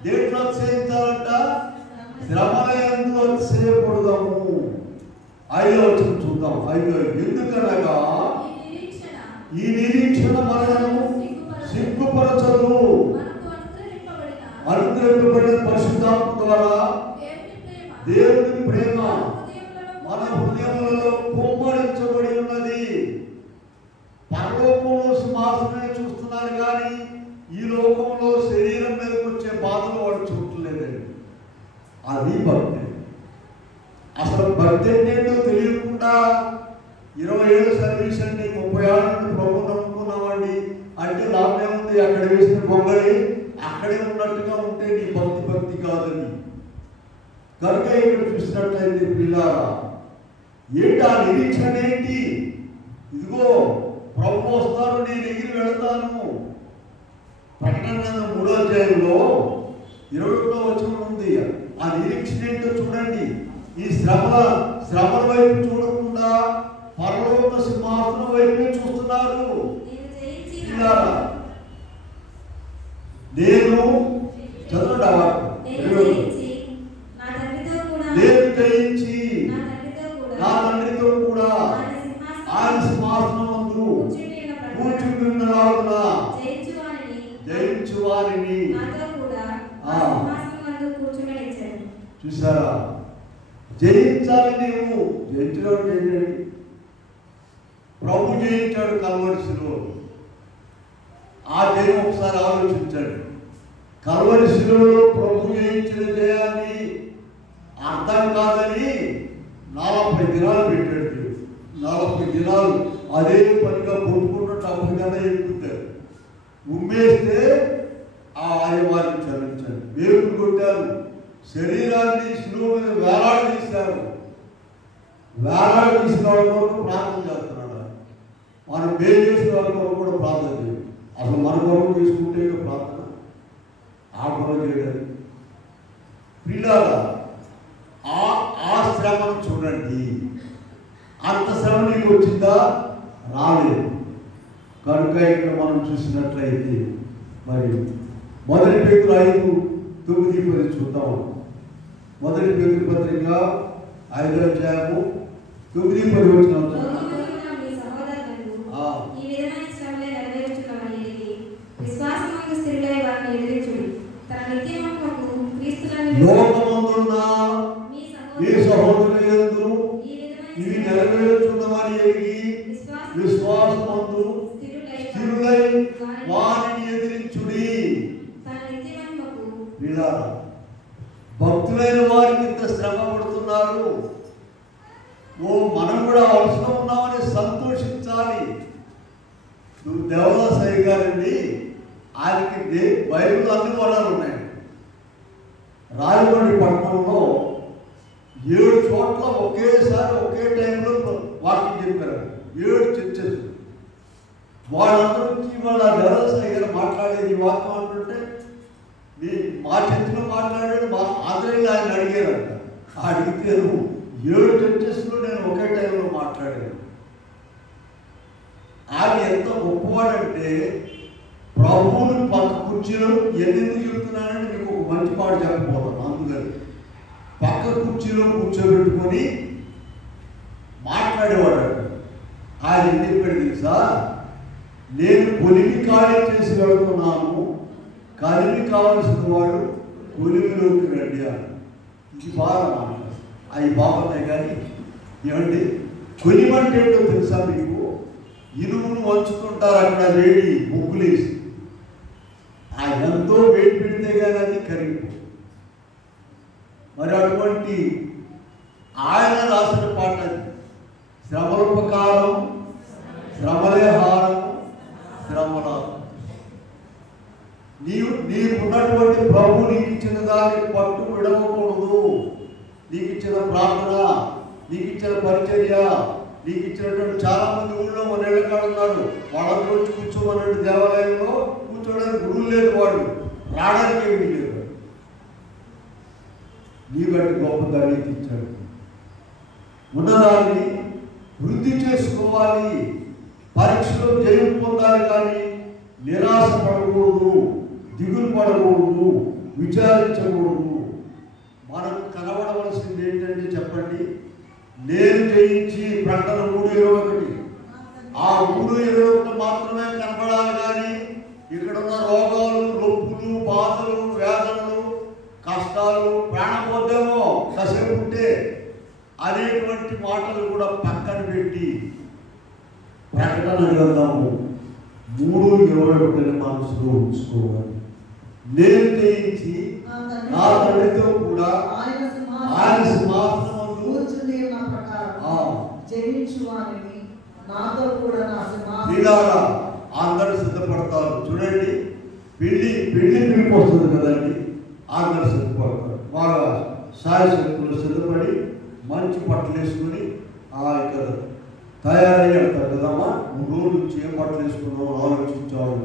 దేంట్లో అతిశయించాలంట? శ్రమలయందు అతిశయపడదాము. 5వ వచనం చూద్దాం. 5 ఎందుకనగా ఈ నిరీక్షణ మనలను సిగ్గుపరచదు, అనుగ్రహింపబడిన పరిశుద్ధాత్మ ద్వారా దేవుని ప్రేమ మన హృదయములలో కుమ్మరించబడి ఉన్నది. పరలోకంలో సింహాసనాన్ని చూస్తున్నారు కానీ ఈ లోకంలో శరీరం మీదకి వచ్చే బాధలు వాడు చూడలేదండి. అది భక్తి. అసలు భక్తి ఏంటో తెలియకుండా 20 ఏళ్ళు సర్వీస్ అండి, 30 ఏళ్ళ నుండి ప్రభు నమ్ముకున్నామండి అంటే లాభం ఏముంది? అక్కడ వేసిన బొమ్మలి అక్కడే ఉన్నట్టుగా ఉంటే నీ భక్తి కాదని. కనుక ఇక్కడ చూసినట్లయితే పిల్లారా, ఏంటి ఆ నిరీక్షణ ఏంటి? ఇదిగో ప్రభు వస్తారు, నేను ఎగిరి వెళతాను. ప్రకటన 3వ అధ్యాయంలో 21వ వచనం ఉంది. ఆ నిరీక్షణ ఏంటో చూడండి. ఈ శ్రమల వైపు చూడకుండా పరలోక సింహాసనం వైపే చూస్తున్నారు. నేను చదవండి, నేను జయించి నా తండ్రితో కూడా ఆయన సింహాసనం ముందు కూర్చుంటున్నాడున జయించు వారిని. చూసారా, జయించాలి. నీవు జయించడం ఏంటండి? ప్రభు జయించాడు కల్వరి శిలువలో. ఆ జయం ఒకసారి ఆలోచించాడు. కల్వరి శిలువలో ప్రభు జయించిన జయాన్ని అర్థం కాదని 40 దినాలు పెట్టాడు. 40 దినాలు అదే పనిగా కొట్టుకుంటూ అప్పటికన్నా ఎక్కుతారు. ఉమ్మేస్తే ఆ ఆయువాన్ని చలించారు, వేపులు కొట్టారు, శరీరాన్ని శిలువ మీద వేలాడదీశారు. వేలాడదీసిన వాళ్ళ కొరకు ప్రార్థన చేస్తున్నాడు. మనం బేలు చేసిన వాళ్ళ కొరకు కూడా ప్రార్థన చేయాలి. అసలు మన కొరకు తీసుకుంటే ప్రార్థన ఆ కొరకు చేయడానికి. పిల్లగా ఆ శ్రమను చూడండి. అంత శ్రమ నీకు వచ్చిందా? రాలేదు. కనుక ఇక్కడ మనం చూసినట్లయితే మరి 1 పేతురు 5:9-10 చూద్దాం. 1 పేతురు పత్రిక 5వ అధ్యాయము 9-10 వచనం. లోకమందున్న మీ సహోదరులందు ఇవి నెరవేర్చున్నవని ఎరిగి విశ్వాసమందు స్థిరులై వారిని ఎదిరించుడి. భక్తులైన వారికి ఇంత శ్రమ పడుతున్నారు. మనం కూడా అవసరం ఉన్నామని సంతోషించాలి. దేవదాసయ్య గారండి, ఆయనకి బైబిల్ అన్ని వరాలు ఉన్నాయి. రాజమండ్రి పట్టణంలో 7 చోట్ల ఒకేసారి ఒకే టైంలో వాక్యం చెప్పారు. 7 చర్చెస్. వాళ్ళందరూ వచ్చి వాళ్ళ దేవదాసయ్య గారు మాట్లాడేది వాక్యం అంటుంటే మా చర్చలో మాట్లాడాడు. మా ఆంధ్రలో ఆయన అడిగారంట. అడిగితే 7 చర్చెస్లో నేను ఒకే టైంలో మాట్లాడాను. ఆయన ఎంత గొప్పవాడంటే ప్రభువుని పక్క కుర్చీలో ఎందుకు చెప్తున్నానంటే మీకు ఒక మంచి మాట చెప్పబోతాను. అందుకని పక్క కుర్చీలో కూర్చోబెట్టుకొని మాట్లాడేవాడు. ఆయన ఏం చెప్పాడు తెలుసా? నేను కొలిమి ఖాళీ చేసి వెళుతున్నాను, కలిమి కావలసిన వాడు కొలిమిలోకి రండి అని. ఇది బాగా అవి బాగున్నాయి. కానీ ఏమండి, కొలిమంటే ఏంటో తెలుసా మీకు? ఇనుమును వంచుతుంటారు అక్కడ వేడి ముగ్గులేసి, ఆ ఎంతో వేడి పెడితే కానీ అది కరిగిపో. మరి అటువంటి ఆయన రాసిన పాట అది. శ్రమలుపకారం, శ్రమలే హారం, శ్రమల. నీకున్నటువంటి ప్రభు నీకు ఇచ్చిన దాన్ని పట్టు విడవకూడదు. నీకు ఇచ్చిన ప్రార్థన, నీకు ఇచ్చిన పరిచర్య, నీకు ఇచ్చినటువంటి చాలా మంది ఊళ్ళో మన ఇళ్ళ కాడ ఉన్నారు. వాళ్ళందరూ వచ్చి కూర్చోమన్నట్టు దేవాలయంలో కూర్చోడానికి గురువు లేదు, వాడు రావడానికి ఏమీ లేదు. నీ బట్టి గొప్ప దాన్ని ఇచ్చాడు. ఉన్నదాన్ని వృద్ధి చేసుకోవాలి, పరీక్షలో జయం పొందాలి. కానీ నిరాశ పడకూడదు, దిగులు పడకూడదు, విచారించకూడదు. మనకు కనబడవలసింది ఏంటంటే చెప్పండి, నేను జయించి ప్రకటన 3:21, ఆ 3:21 మాత్రమే కనబడాలి. కానీ ఇక్కడున్న రోగాలు, నొప్పులు, బాధలు, వేదనలు, కష్టాలు, ప్రాణపోద్దేమో కసేపు ఉంటే అనేటువంటి మాటలు కూడా పక్కన పెట్టి ప్రకటన గ్రంథము 3:21 మనసులో ఉంచుకోవాలి. నేను జయించి నా తండ్రితో కూడా ఆయన సింహాసనం అందరూ సిద్ధపడతారు. చూడండి, పెళ్లి పిలుపు వస్తుంది కదండి, అందరూ సిద్ధపడతారు. బాగా సాయశక్తులు సిద్ధపడి మంచి బట్టలు వేసుకుని ఇక్కడ తయారై వెళ్తారు కదమ్మా. 3 రోజుల నుంచి ఏం బట్టలు వేసుకున్నావు ఆలోచించాడు.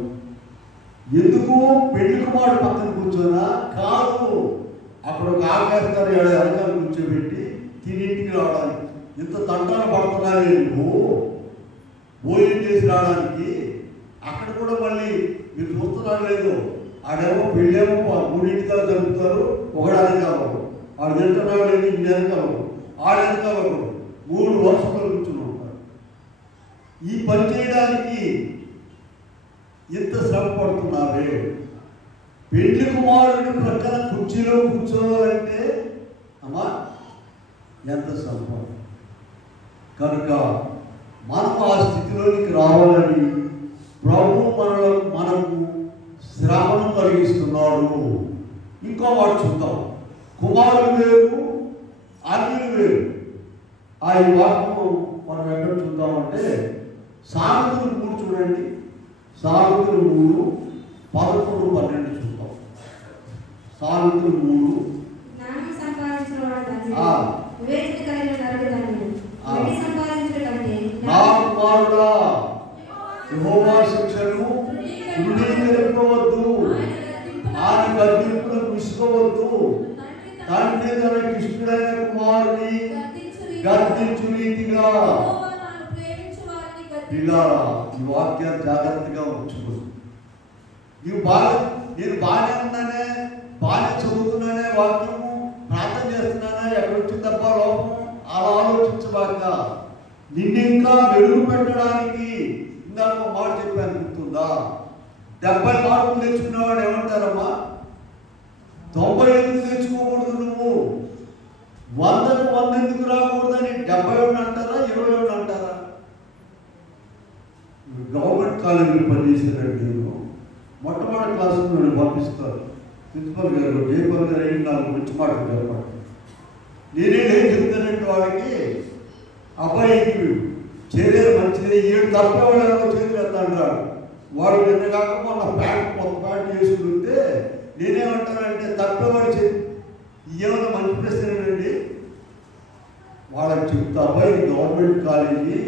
ఎందుకు పెళ్లి కుమారుడు పక్కన కూర్చోనా? కాదు, అక్కడ ఒక ఆకేస్తారు, వెనకాల కూర్చోబెట్టి తినింటికి రావడానికి. ఇంత తంటాలు పడుతున్నావే నువ్వు భోజనం చేసి రావడానికి. అక్కడ కూడా మళ్ళీ మీరు చూస్తున్నారు లేదు, ఆడేమో పెళ్ళేమో 3 జరుపుతారు, ఒకడానికి కావాలి. ఆడు తింటున్నాడు లేదు, ఇంటి వెనకాల ఆడెనకాల 3 వర్షాలు కూర్చుని ఉంటారు. ఈ పని చేయడానికి ఎంత శ్రమ పడుతున్నారే. పెళ్లి కుమారుడి ప్రక్కన కుర్చీలో కూర్చోవాలంటే అమ్మా ఎంత శ్రమ. కనుక మనం ఆ స్థితిలోనికి రావాలని ప్రభు మనకు శ్రమను కలిగిస్తున్నాడు. ఇంకో మాట చూద్దాం. కుమారులు వేరు, అన్యులు వేరు. ఆ ఈ వాక్యం మనం ఎక్కడ చూద్దామంటే సామెతలు 3 చూడండి. సామెతలు 3:11-12 చూద్దాం. సామెతలు 3. నా కుమారుడా, యెహోవా శిక్షను తృణీకరింపవద్దు, ఆయన గద్దింపులకు విసుకోవద్దు. తండ్రి తనకి ఇష్టడైన కుమారుని గద్దించు రీతిగా. ఇలా ఈ వాక్యాన్ని జాగ్రత్తగా ఉంచుకోండి. నేను బాగానే ఉన్నానే, బాగానే చదువుతున్నానే, వాక్యము ప్రార్థన చేస్తున్నానే, ఎక్కడ వచ్చింది తప్ప లోపం అలా ఆలోచించబాక. నిన్నింకా వెలుగు పెట్టడానికి ఇందాక మాట చెప్పాను, గుర్తుందా? 70 మార్కులు తెచ్చుకున్నవాడు ఏమంటారమ్మా? 90 ఎందుకు తెచ్చుకోకూడదు? నువ్వు 100కు 100 ఎందుకు రాకూడదని 71 అంటారా, 21 అంటారా? గవర్నమెంట్ కాలేజీలో పనిచేసేటట్టు నేను మొట్టమొదటి క్లాసులో నన్ను పంపిస్తారు. ప్రిన్సిపల్ గారు జయపాల్ గారు ఏంటి నాకు మంచి మాట చెప్పాలి. నేనేం చెప్తానంటే వాళ్ళకి, అబ్బాయికి చేరేది మంచిది, 7 తప్పేవాళ్ళు చేతులు ఎత్తాడు. వాడు నిన్న కాక మొన్న కొత్త ప్యాంట్ వేసుకుంటే నేనేమంటానంటే తప్పేవాడు ఏమన్నా మంచి ప్రశ్నండి వాళ్ళకి చెప్తా. అబ్బాయి గవర్నమెంట్ కాలేజీ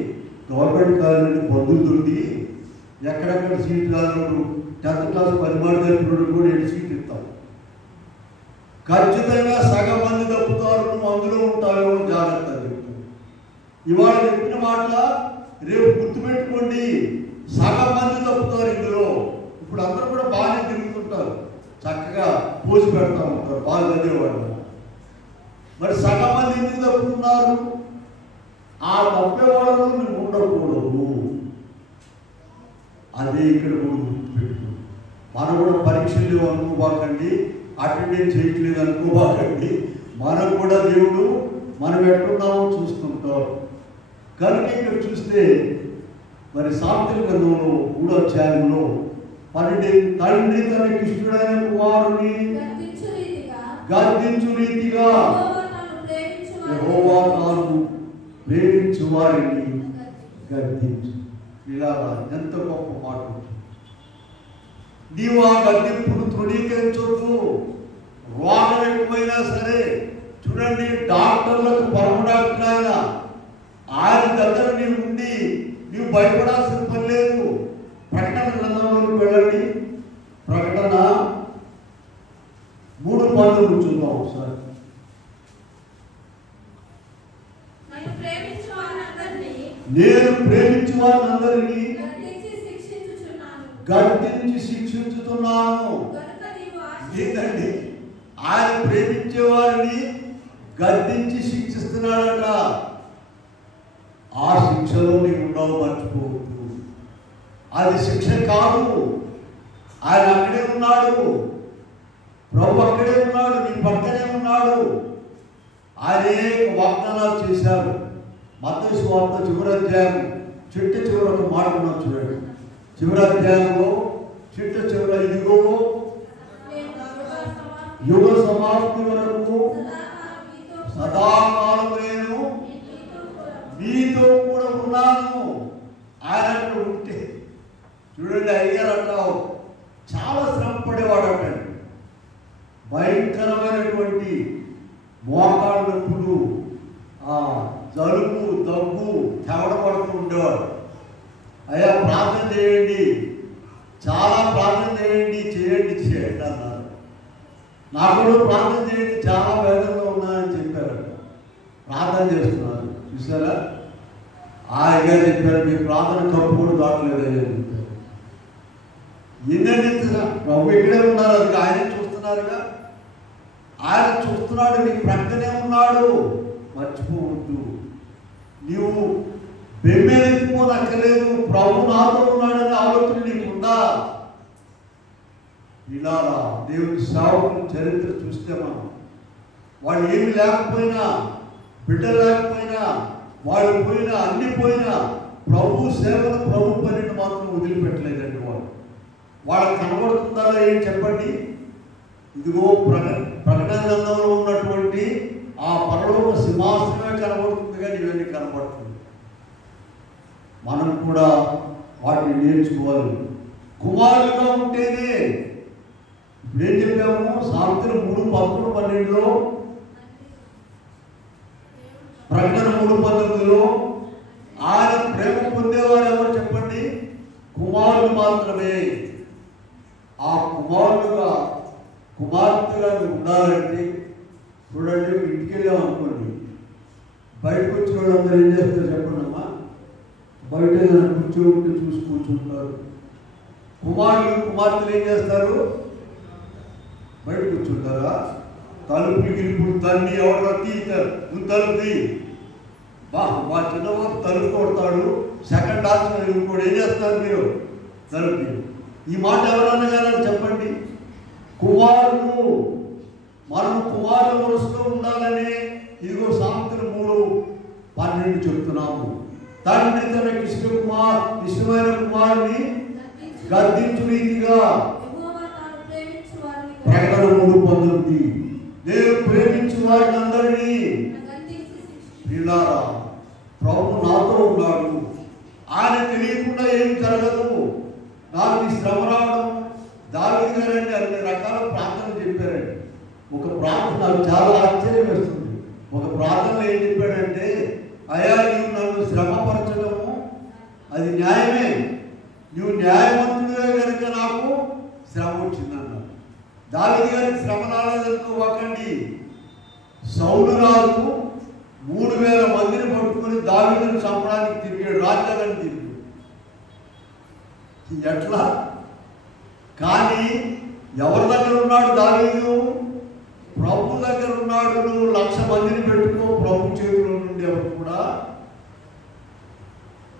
పొద్దుంది, ఎక్కడెక్కడ సీట్ రాదు, 10th క్లాస్ 10 మార్కులు జరిపినప్పుడు కూడా 7 సీట్లు ఇస్తాం. ఖచ్చితంగా సగం మంది తప్పుతారు, నువ్వు అందులో ఉంటావేమో జాగ్రత్త చెప్తాను. ఇవాళ చెప్పిన మాట రేపు గుర్తుపెట్టుకోండి, సగం మంది తప్పుతారు ఇందులో. ఇప్పుడు అందరూ కూడా బాగానే తిరుగుతుంటారు, చక్కగా పోసి పెడతా ఉంటారు బాగా చదివేవాళ్ళు. మరి సగం మంది ఎందుకు తప్పుతున్నారు? ఆ తప్పేవాళ్ళు నువ్వు ఉండకూడదు. అదే ఇక్కడ కూడా గుర్తుపెట్టు. మనం కూడా పరీక్షలు అనుకోబాకండి, అటెండెన్స్ చేయట్లేదు అనుకోబాకండి. మనం కూడా దేవుడు మనం ఎట్టున్నామో చూస్తుంటాం. కనుక ఇక్కడ చూస్తే మరి సామెతల గ్రంథంలో 3వ అధ్యాయంలో 12 తండ్రి తన ఇష్టుడైన కుమారుని గద్దించు రీతిగా యెహోవా తాను ప్రేమించు వారిని గద్దించు. ఇలా ఎంత గొప్ప మాట. నీవు ఆ గద్దింపును తృణీకరించొద్దు. రోగం ఎక్కువైనా సరే చూడండి, డాక్టర్లకు పరమ డాక్టర్ ఆయన దగ్గర నీవు ఉండి నీవు భయపడాల్సిన పని లేదు. ప్రకటన గ్రంథంలోకి వెళ్ళండి. ప్రకటన 3:10 చూద్దాం ఒకసారి. నేను ప్రేమించు వారిని గద్దించి శిక్షించుతున్నాను. ఏంటండి, ఆయన ప్రేమించే వారిని గద్దించి శిక్షిస్తున్నాడట. ఆ శిక్షలో నీవు ఉండవు, మర్చిపోవద్దు. అది శిక్ష కాదు. ఆయన అక్కడే ఉన్నాడు, ప్రభు అక్కడే ఉన్నాడు, నీ పక్కనే ఉన్నాడు. అనేక వాగ్దానాలు చేశారు. మత్తయి సువార్త చివరి అధ్యాయం చివరి ఒక మాట ఉన్నాం చూడండి. చివరి అధ్యాయంలో చివర ఇదిగో యుగ సమాప్తి వరకు సదాకాలం నేను మీతో కూడా ఉన్నాను. ఆయన అక్కడ ఉంటే చూడండి, అయ్యారు అంటావు చాలా శ్రమ పడేవాడు అంటండి. భయంకరమైనటువంటి మోకాళ్ళ నొప్పులు, జలుబు, దగ్గు, చెమట పడుతూ ఉండేవాడు. అయ్యా ప్రార్థన చేయండి, చాలా ప్రార్థన చేయండి అన్నారు. నాకు కూడా ప్రార్థన చేయండి, చాలా వేదనలో ఉన్నానని చెప్పారు. ప్రార్థన చేస్తున్నారు. చూసారా, ఆయన చెప్పారు మీ ప్రార్థన కప్పు కూడా దాటలేదని చెప్పారు. ఏంటంటే ప్రభు ఇక్కడే ఉన్నారు, అది ఆయన చూస్తున్నారుగా. ఆయన చూస్తున్నాడు, నీ ప్రక్కనే ఉన్నాడు, మర్చిపోవద్దు. నీవు బెమ్మెలెత్తిపోనక్కర్లేదు, ప్రభు నాతో ఉన్నాడని ఆలోచన నీకుందా? ఇలా దేవుని సేవకుల చరిత్ర చూస్తే వాళ్ళు ఏమి లేకపోయినా, బిడ్డ లేకపోయినా, వాళ్ళు పోయినా, అన్ని పోయినా ప్రభు సేవలు, ప్రభు పనిని మాత్రం వదిలిపెట్టలేదండి. వాళ్ళకి కనబడుతుందా ఏం చెప్పండి? ఇదిగో ప్రకటన గ్రంథంలో ఉన్నటువంటి ఆ పరలోక సింహాసనమే కనబడుతుంది, కానీ ఇవన్నీ కనబడుతుంది. మనం కూడా వాటిని నేర్చుకోవాలి. కుమారులుగా ఉంటేనే ఇప్పుడేం చెప్పాము? సామెతలు 3:11-12లో, ప్రకటన 3:19లో ఆయన ప్రేమ పొందేవారు ఎవరు చెప్పండి? కుమారులు మాత్రమే. ఆ కుమార్తెగా ఉండాలంటే చూడండి, ఇంటికి వెళ్ళాం అనుకోండి, బయటకు వచ్చిన వాళ్ళందరూ ఏం చేస్తారు చెప్పండి అమ్మా? బయట కూర్చోండి, చూసి కూర్చుంటారు. కుమార్తెలు ఏం చేస్తారు? బయట కూర్చుంటారా? తలుపులు గిలుపులు తన్ని ఎవరో తీస్తారు, నువ్వు తలుపు మా చిన్నవాడు తలుపు కొడతాడు, సెకండ్ హాస్పిటల్ ఇంకోటి ఏం చేస్తారు మీరు? తలుపు. ఈ మాట ఎవరన్నా కానీ చెప్పండి. కుమారులు, మనం కుమారుల వరుసలో ఉండాలని ఇదిగో సామెతలు 3:12 చెప్తున్నాము. తండ్రి తనకి ఇష్టమైన కుమారుని గద్దించు రీతిగా, ప్రకటన 3:19 నేను ప్రేమించు వారిని అందరినీ. పిల్లారా, ప్రభు నాతో ఉన్నాడు, ఆయన తెలియకుండా ఏం జరగదు. నాకు ఈ శ్రమ రావడం, దావీదు గారండి అన్ని రకాల ప్రార్థనలు చెప్పారండి. ఒక ప్రార్థన నాకు చాలా ఆశ్చర్యం వేస్తుంది. ఒక ప్రార్థనలో ఏం చెప్పాడంటే, అయ్యా నీవు నన్ను శ్రమపరచడము అది న్యాయమే, నువ్వు న్యాయవంతుడిగా కనుక నాకు శ్రమ వచ్చిందన్నాడు. దావీదు గారికి శ్రమ రాలేదనుకోకండి. సౌలు రాజు 3000 మందిని పట్టుకొని దావీదును చంపడానికి తిరిగాడు, రాజ్యాలను తిరిగాడు. ఎట్లా కానీ ఎవరి దగ్గర ఉన్నాడు దావీదు? ప్రభు దగ్గర ఉన్నాడు. నువ్వు 1,00,000 మందిని పెట్టుకో, ప్రభు చేతిలో నుండి ఎవరు కూడా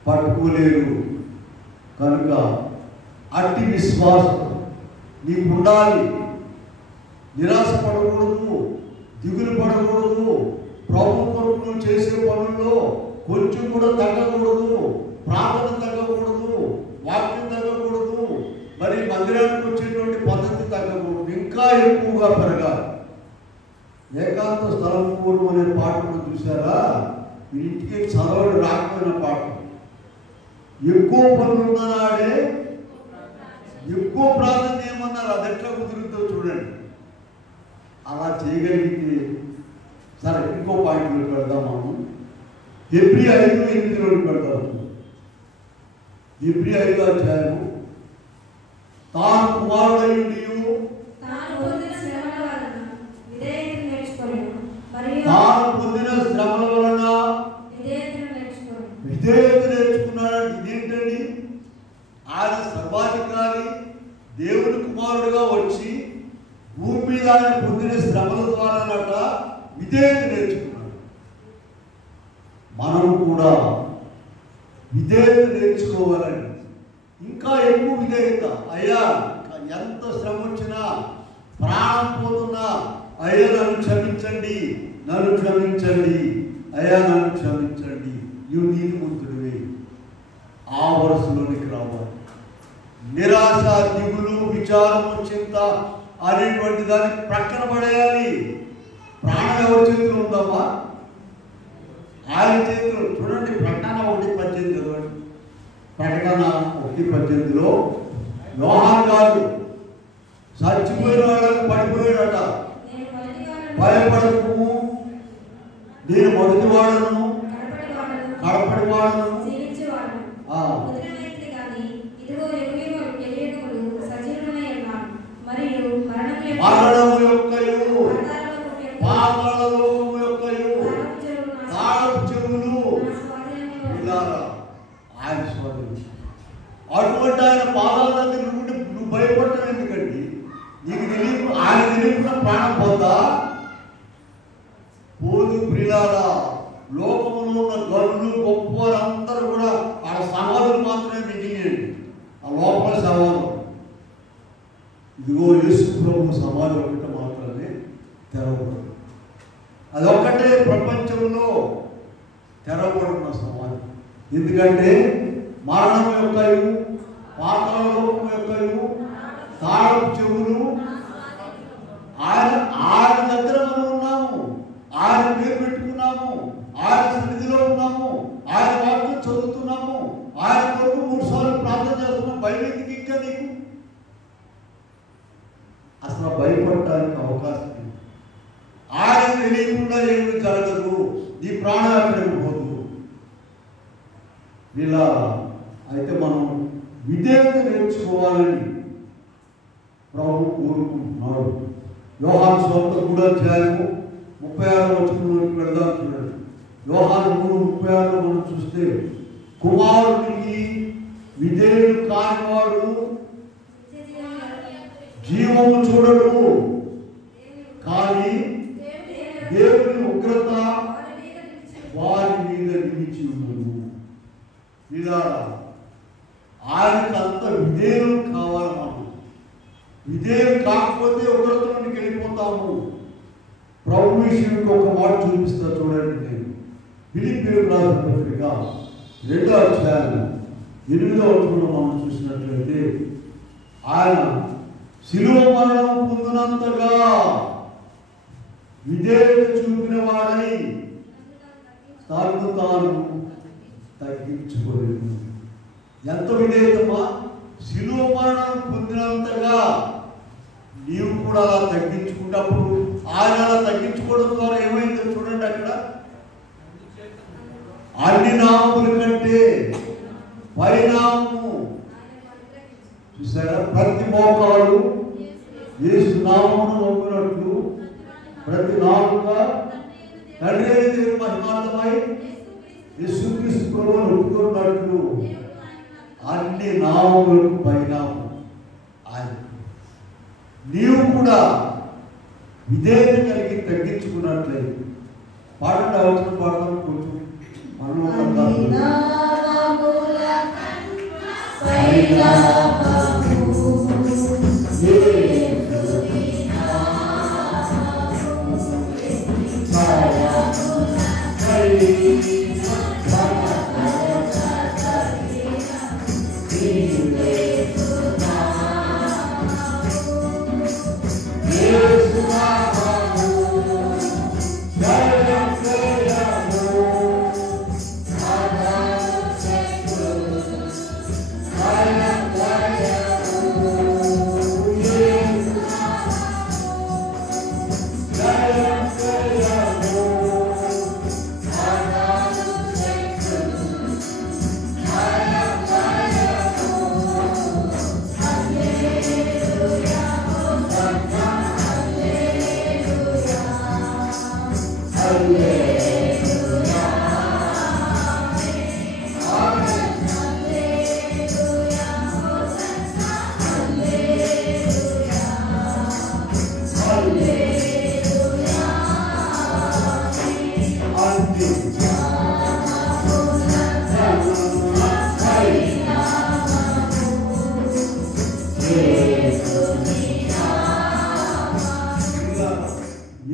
పట్టుకోలేరు. కనుక అట్టి విశ్వాసం నీకు ఉండాలి. నిరాశ పడకూడదు, దిగులు పడకూడదు. ప్రభు కొరకు నువ్వు చేసే పనుల్లో కొంచెం కూడా తగ్గకూడదు, ప్రార్థన తగ్గకూడదు, వాక్యం తగ్గకూడదు, మరి మందిరానికి వచ్చేటువంటి పద్ధతి తగ్గకూడదు, ఇంకా ఎక్కువగా పెరగాలి. ఏకాంత స్థలం పూర్వం అనే పాటను చూసారా? ఇంటికి చదవడం రాకపోయిన పాట. ఎక్కువ పనులు ఉన్ననాడే ఎక్కువ ప్రార్థన చేయమన్నారు. అది ఎట్లా కుదురుతో చూడండి. అలా చేయగలిగితే సరే. ఇంకో పాయింట్ పెడదాం. మనం హెబ్రీ 5:8 పెడతాము. హెబ్రీ 5వ అధ్యాయం. తాను కుమారుడయుండి తాను పొందిన శ్రమల వలన విధేయత నేర్చుకున్నాడు. ఇదేంటండి? ఆయన సర్వాధికారి దేవుని కుమారుడుగా వచ్చి భూమి మీద ఆయన పొందిన శ్రమల ద్వారానట విధేయత నేర్చుకున్నాడు. మనం కూడా విధేయత నేర్చుకోవాలని, ఇంకా ఎక్కువ విధేయత. అయ్యా ఎంత శ్రమ వచ్చినా, ప్రాణం పోతున్నా, అయ్యా నన్ను క్షమించండి, నన్ను క్షమించండి, అయ్యా నన్ను క్షమించండి, నువ్వు నీతిమంతుడివి. ఆ వరుసలోనికి రావాలి. నిరాశ, దిగులు, విచారము, చింత అనేటువంటి దాన్ని ప్రక్కన పడేయాలి. ప్రాణం ఎవరి చేతిలో ఉందమ్మా? ఆయన చేతిలో. చూడండి, ప్రకటన 1:18 చదవండి. ప్రకటన 1:18లో యోహాను గారు చచ్చిపోయిన వాళ్ళకి పడిపోయాడట. భయపడకు, నేను మొదటి వాడను, కడపడి వాడను, మరణము యొక్కయు పాతాళ లోకము యొక్కయు తాళపు చెవులు ఆయన స్వాధీనం. అటువంటి ఆయన పాదాల దగ్గర నుండి నువ్వు భయపడటం ఎందుకండి? నీకు తెలియదు, ఆయన తెలియకుండా ప్రాణం పొందా పోదు. ప్రియులారా, లోకంలో ఉన్న గనులు గొప్ప వారందరూ కూడా ఆ సమాధులు మాత్రమే మిగిలినండి. ఆ లోపల సవాలు. ఇదిగో యేసు ప్రభు సమాధి ఒకటి మాత్రమే తెరవబడు. అదొక్కటే ప్రపంచంలో తెరవబడిన సమాధి. ఎందుకంటే మరణం యొక్కయు పాతాళ లోకం యొక్కయు తాళపు చెవులు ఆయన దగ్గర మనం ఉన్నాము. ఆయన పేరు పెట్టుకున్నాము, ఆయన సన్నిధిలో ఉన్నాము, ఆయన వాక్యం చదువుతున్నాము, ఆయన కొరకు 3 సార్లు ప్రార్థన చేస్తున్నాం. భయం ఎందుకు ఇంకా నీకు? అసలు భయపడటానికి అవకాశం లేదు. ఆయన తెలియకుండా ఏమి జరగదు. నీ ప్రాణం అక్కడికి పోదు. ఇలా అయితే మనం విధేయత నేర్చుకోవాలని ప్రభు కోరుకుంటున్నాడు. యోహాను సువార్త 3వ అధ్యాయము 36వ వచనంలోకి వెళ్దాం. చూడండి, యోహాను 3:36 మనం చూస్తే, కుమారునికి విధేయుడు కానివాడు జీవము చూడడు, కానీ దేవుని ఉగ్రత వారి మీద నిలిచి ఉండదు. ఇలా ఆయనకు అంత విధేయం కావాలి. మనం విధేయం కాకపోతే ఉగ్రతలోనికి వెళ్ళిపోతాము. ప్రభు విషయానికి ఒక మాట చూపిస్తా చూడండి. నేను ఫిలిప్పీయులకు రాసిన పత్రిక 2వ అధ్యాయం 8వ వచనంలో మనం చూసినట్లయితే, ఆయన శిలువ మరణం పొందినంతగా విధేయత చూపిన వాడై తనను తాను తగ్గించుకోలేదు. ఎంత విధేయతమా! శిలువ మరణం పొందినంతగా నీవు కూడా అలా తగ్గించుకున్నప్పుడు ఆయన అలా తగ్గించుకోవడం ద్వారా ఏమైందో చూడండి. అక్కడ అన్ని నామముల కంటే పరిణామము చూసారా? ప్రతి మోకాలు యేసు నామమును ఒప్పునట్లు, ప్రతి నాలుక తండ్రి అయిన దేవుని మహిమార్థమై యేసుక్రీస్తు ప్రభువును ఒప్పుకున్నట్లు అన్ని నామములకు పరిణామం ఆయన. నీవు కూడా విధేయత కలిగి తగ్గించుకున్నట్లయితే పాటలు అవసరం పాడతాం కొంచెం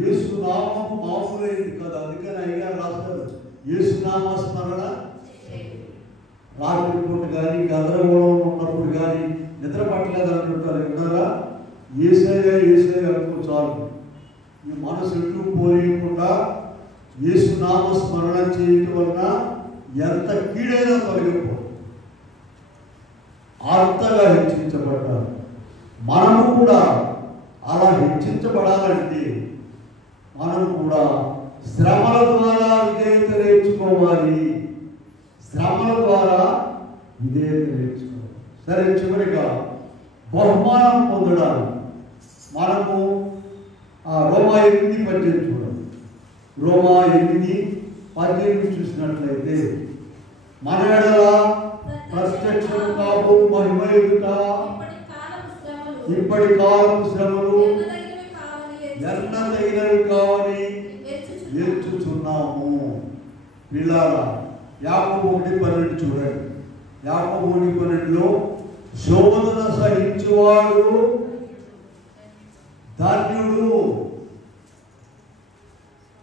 యేసునామము మామూలైంది కదా. అందుకని అయ్యగారు రాస్తారు యేసునామ స్మరణ రాత్రి పూట కానీ గందరగోళం ఉన్నప్పుడు కానీ నిద్ర పట్టలేదు అంటుంటారు. విన్నారా? యేసయ్య యేసయ్య అనుకో చాలు. ఈ మనసు ఎటు పోలేకుండా యేసునామ స్మరణ చేయటం వలన ఎంత కీడైనా తొలగిపో అంతగా హెచ్చించబడ్డారు. మనము కూడా అలా హెచ్చించబడాలంటే మనం కూడా శ్రమల ద్వారా విధేయత నేర్చుకోవాలి. శ్రమల ద్వారా విధేయత నేర్చుకోవాలి. సరే, చివరిగా బహుమానం పొందడానికి మనము రోమా 8:18 చూడండి. రోమా 8:18 చూసినట్లయితే మన ఎడల ప్రత్యక్షం కాబో మహిమ ఎదుట ఇప్పటి కాలం శ్రమలు ఎన్నదగినవి కావని ఎంచుచున్నాము. పిల్లారా, యాకోబు 1:12 చూడండి. యాకోబు 1:12లో శోధన సహించువాడు ధన్యుడు.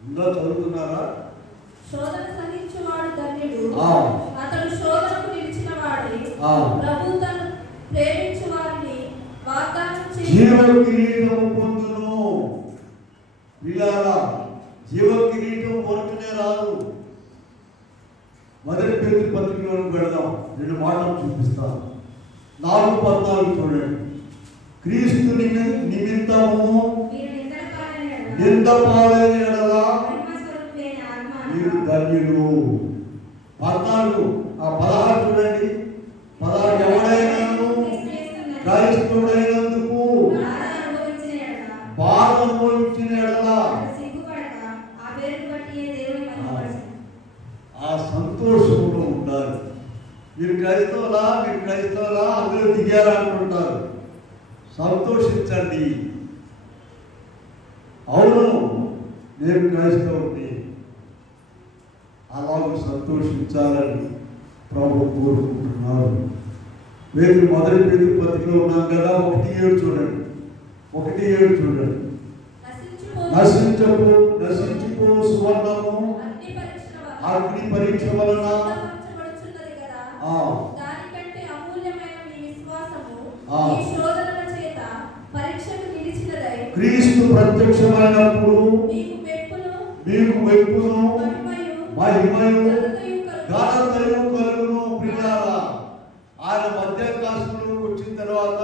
ఇంకా చదువుతున్నారా? శోధన సహించువాడు ధన్యుడు, అతడు శోధనకు నిలిచిన వాడే. ప్రభు తను ప్రేమించు వారిని వాగ్దానం చేసి జీవ కిరీటం పొందును. పిల్లారా, జీవ కిరీటం వరకునే రాదు. మొదటి పేతురు పత్రికలోకి వెళదాం. 2 మాటలు చూపిస్తాను. 4:14 చూడండి. క్రీస్తు నిమిత్తము నింద పాలైన యెడల మీరు ధన్యులు. 16 చూడండి. 16 ఎవడైనాను క్రైస్తవుడైనందుకు బాధ అనుభవించిన యెడల ఆ సంతోషంలో ఉండాలి. మీరు క్రైస్తవులా అందులో దిగారంటుంటారు. సంతోషించండి. అవును, నేను క్రైస్తవుని, అలాగే సంతోషించాలని ప్రభు కోరుకుంటున్నారు. మొదటి పేతురు పత్రికలో ఉన్నాం కదా. 1:7 చూడండి. 1:7 చూడండి. నశించిపో సువర్ణము అగ్ని పరీక్ష వలన క్రీస్తు ప్రత్యక్షమైనప్పుడు మీకు మెప్పును మహిమయు ఘనతయు కలుగును. పిల్లారా, ఆయన మధ్యాకాశంలోకి వచ్చిన తర్వాత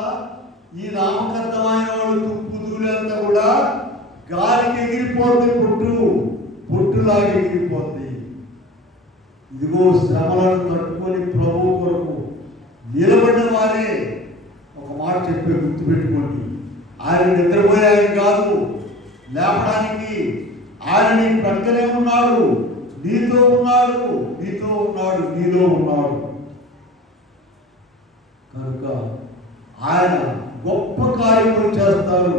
ఈ నామకర్తమైన వాడు తుప్పు దూలంతా కూడా గాలికి ఎగిరిపోతుంది. పుట్టులాగా ఎగిరిపోతుంది. ఇదిగో శ్రమలను తట్టుకొని ప్రభు కొరకు నిలబడిన వారే ఒక మాట చెప్పే గుర్తుపెట్టుకోండి. ఆయన నిద్రపోయే ఆయన కాదు, లేపడానికి ఆయన నీ ప్రక్కనే ఉన్నాడు, నీలో ఉన్నాడు. కనుక ఆయన గొప్ప కార్యములు చేస్తారు.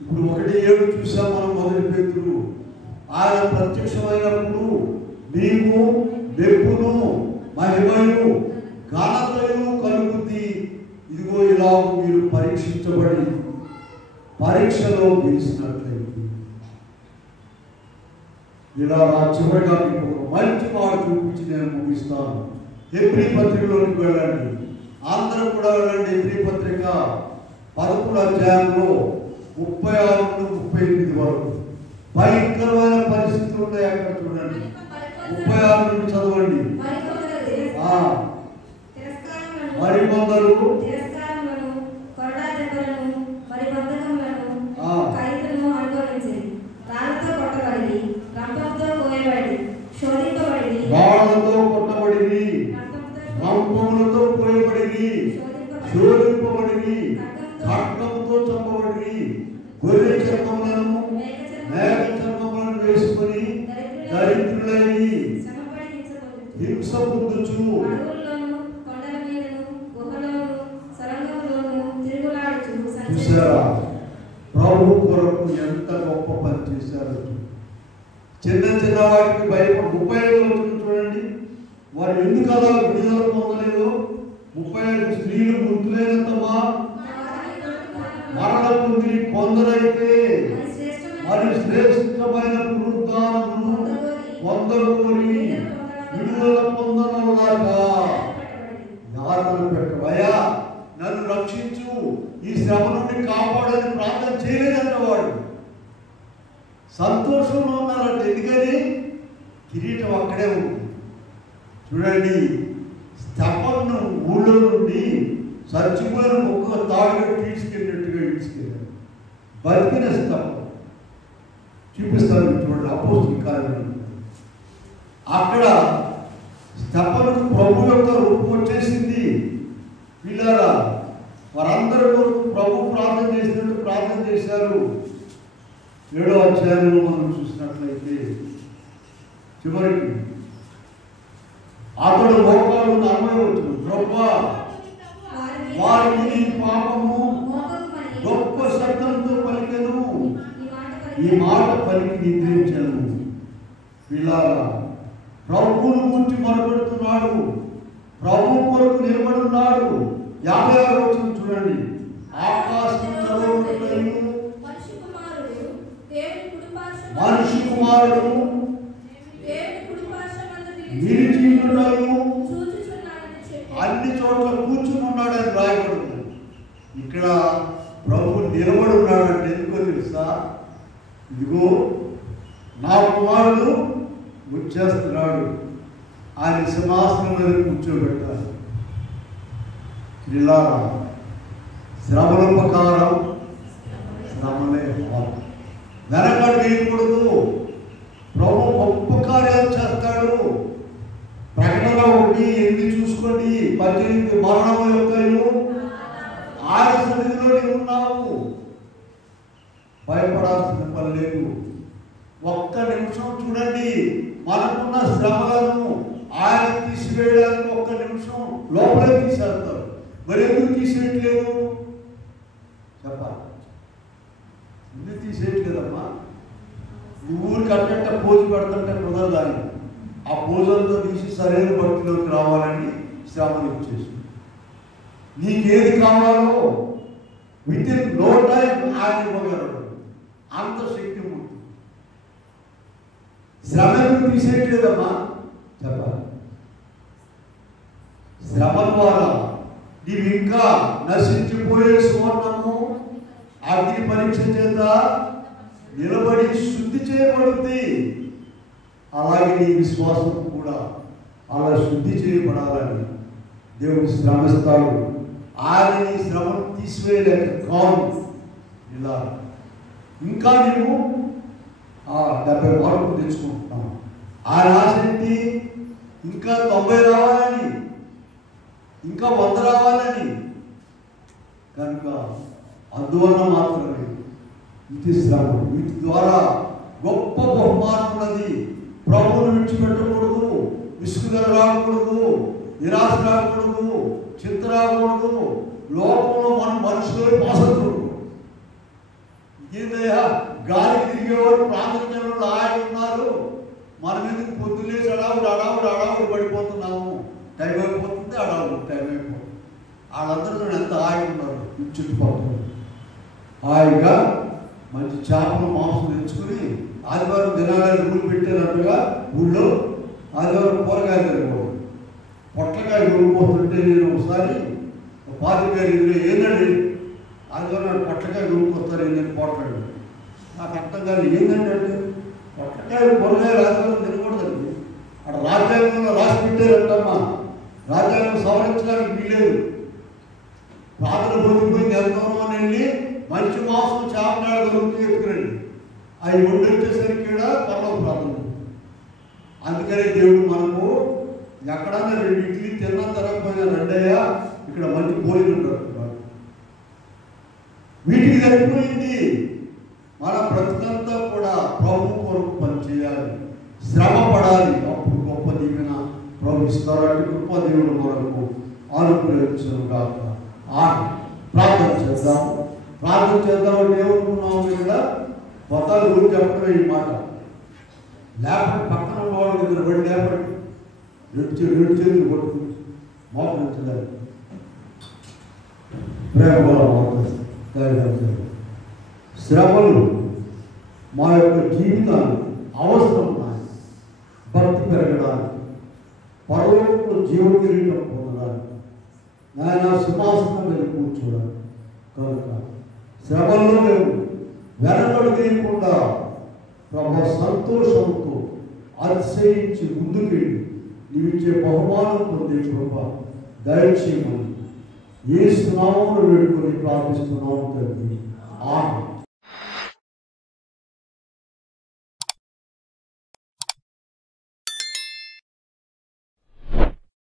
ఇప్పుడు 1:7 చూసాం మనం. మొదటి పేతురు ఆయన ప్రత్యక్షమైనప్పుడు నీవు మెప్పును మహిమయు ఘనతయు కలుగుతుంది. ఇదిగో ఇలా మీరు పరీక్షించబడి పరీక్షలో గెలిచినట్లయితే ఇలా చివరిగా మీకు ఒక మంచి మాట చూపించి నేను ముగిస్తాను. హెబ్రీ పత్రికలోకి వెళ్ళండి. అందరూ కూడా వెళ్ళండి. హెబ్రీ పత్రిక 11వ అధ్యాయంలో 36 నుండి 38 వరకు భయంకరమైన పరిస్థితులు ఉన్నాయి. అక్కడ చూడండి. 36 నుండి చదవండి. మరికొందరు రాళ్లతో కొట్టబడి రంపములతో పోయబడి శోధింపబడి ఖడ్గంతో చంపబడి గొర్రె చర్మములను మేక చర్మములను వేసుకొని దరిద్రులై హింస పొందుచు చూసారా ప్రభు కొరకు ఎంత గొప్ప పని చేశారు. చిన్న చిన్న వాటికి భయపడి 35 చూడండి. వారు ఎందుకు అలా విడుదల పొందలేదు? 35 స్త్రీలు గుర్తులేనంతమా మరణ పొంది కొందరైతే మరి శ్రేష్టమైన పునరుద్ధానమును పొందగోరి విడుదల పొందనలాగా యాతన పెట్టవయ్యా, నన్ను రక్షించు, ఈ శ్రమ నుండి కాపాడని ప్రార్థన చేయలేదన్నవాడు సంతోషంలో ఉన్నారంటే. ఎందుకని? కిరీటం అక్కడే ఉంది. చూడండి, స్తెఫనును ఊళ్ళో నుండి చచ్చిపోయిన ఒక్క తాడుగా తీసుకెళ్ళినట్టుగా తీసుకెళ్ళాడు. బతికిన స్తెఫను చూపిస్తాను. చూడండి, అపోస్తలుల కార్యాలు అక్కడ స్తెఫనుకు ప్రభు యొక్క రూపం వచ్చేసింది. వీళ్ళారా వారందరూ ప్రభు ప్రార్థన చేసినట్టు ప్రార్థన చేశారు. 7వ అధ్యాయంలో మనం చూసినట్లయితే చివరికి అతడు మోకాలు 40 వచ్చింది. ప్రభా వారికి పాపము గొప్ప శబ్దంతో పలికెను, ఈ మాట పలికి నిద్రించాను. వీళ్ళారా ప్రభువును గురించి మొరపెడుతున్నాడు, ప్రభు కొరకు నిలబడున్నాడు. 56 వచ్చింది చూడండి. ఆకాశం మనిషి కుమారుడు నిలిచియున్నాడు, అన్ని చోట్ల కూర్చుని ఉన్నాడని రాయబడింది. ఇక్కడ ప్రభు నిలబడి ఉన్నాడంటే ఎందుకో తెలుసా? ఇదిగో నా కుమారుడు వచ్చేస్తున్నాడు, ఆయన సింహాసనం మీద కూర్చోబెట్టారు. ఇలా శ్రమల ప్రకారం శ్రమలే వెనకడు వేయకూడదు. ప్రభు గొప్ప కార్యాలు చేస్తాడు. ప్రకటన 1:8 చూసుకోండి. 18 మరణము యొక్కయు ఆయన సన్నిధిలో ఉన్నావు, భయపడాల్సిన పని లేదు. ఒక్క నిమిషం చూడండి, మనకున్న శ్రమలను ఆయన తీసివేయడానికి ఒక్క నిమిషం లోపలే తీసేస్తారు. మరి ఎందుకు తీసేయట్లేదు చెప్పాలి? ఎందుకు తీసేయట్లేదమ్మా? ఊరికి అట్టంట పోజు పెడుతుంటే కుదరదాన్ని ఆ పోజంతో తీసి సరైన భక్తిలోకి రావాలని శ్రమలు ఇచ్చేసి నీకేది కావాలో విత్ ఇన్ నో టైం ఆయన ఇవ్వగలడు. అంత శక్తి ఉంది. శ్రమ ఎందుకు తీసేయట్లేదమ్మా చెప్పాలి? శ్రమ ద్వారా నీవు ఇంకా నశించిపోయే సువర్ణము అగ్ని పరీక్ష చేత నిలబడి శుద్ధి చేయబడుతుంది. అలాగే నీ విశ్వాసం కూడా అలా శుద్ధి చేయబడాలని దేవుడు శ్రమిస్తాడు. ఆయన నీ శ్రమను తీసివేయలేక కాదు. ఇలా ఇంకా నీవు 70 మార్కులు తెచ్చుకుంటున్నావు. ఆయన ఆసక్తి ఇంకా 90 రావాలని, ఇంకా 100 రావాలని. కనుక అందువల్ల మాత్రమే ఇది శ్రమ. వీటి ద్వారా గొప్ప బహుమానమున్నది. ప్రభువును విడిచిపెట్టకూడదు, విసుగుదల రాకూడదు, నిరాశ రాకూడదు, చింత రాకూడదు. లోకంలో మన మనుషులు పాసతుడు ఏందయ్యా గాలికి తిరిగేవాడు ప్రాంతంలో ఆయన ఉన్నారు. మనం ఎందుకు పొద్దులేసి అడావుడు పడిపోతున్నాము. టైం అయిపోతుంది, అడావుడు టైం అయిపోతుంది. వాళ్ళందరూ ఎంత హాయిగా ఉన్నారు చుట్టుపక్కల. హాయిగా మంచి చేపలు మాంసం తెచ్చుకుని ఆదివారం దినాలని రూలు పెట్టారన్నట్టుగా ఊళ్ళో ఆదివారం కూరగాయలు తిరగకూడదు. పొట్లకాయ కొనుక్కోతుంటే నేను ఒకసారి పాతికారు ఎదురు ఏందండి ఆదివారం పొట్లకాయ కొనుక్కొస్తారు ఏంటంటే పోట్లాడు. నాకు అర్థం కాదు ఏంటంటే పొట్లకాయలు కూరగాయలు ఆదివారం తినకూడదండి. అక్కడ రాజ్యాంగంలో రాసి పెట్టారంటమ్మా. రాజ్యాంగం సవరించడానికి వీలేదు. ప్రార్థన పోతిపోయింది ఎంతో అని వెళ్ళి మంచి మాంసం చేపనాడు దొరుకుతూ ఎత్తుకురండి. అవి వండి వచ్చేసరికి కూడా పర్లో ప్రార్థన. అందుకనే దేవుడు మనకు ఎక్కడన్నా 2 ఇడ్లీ తిన్నా తరగపోయినా రెండయ్యా ఇక్కడ మంచి భోజనం దొరుకుతున్నాడు. వీటికి సరిపోయింది. మన బ్రతుకంతా కూడా ప్రభు కొరకు పనిచేయాలి, శ్రమ పడాలి. అప్పుడు గొప్ప దీవెన ప్రభు ఇస్తారు. అంటే గొప్ప దేవుడు మనకు అనుగ్రహించను కాక. ప్రార్థన చేద్దాం. ప్రార్థన చేద్దామంటే ఏమనుకున్నాము ఇక్కడ కొత్తలు గురించి చెప్పడం ఈ మాట లేపటి పక్కన ఉన్నవాడు దగ్గర పడి లేపటి రెండు చేతులు కొట్టుకుని మోకరించలేదు. శ్రమలు మా యొక్క జీవితాలు అవసరం ఉన్నాయి. భక్తి పెరగడానికి, పరలోకంలో జీవకిరీటం పొందడానికి, నాయన సింహాసనం మీద కూర్చోడానికి. కనుక శ్రమల్లో మేము వెనకడుగేయకుండా ప్రభు సంతోషంతో అతిశయించి ముందుకెళ్ళి నీవిచ్చే బహుమానం పొందే కృప దయచేయమని యేసు నామములో వేడుకొని ప్రార్థిస్తున్నాము తండ్రి. ఆమేన్.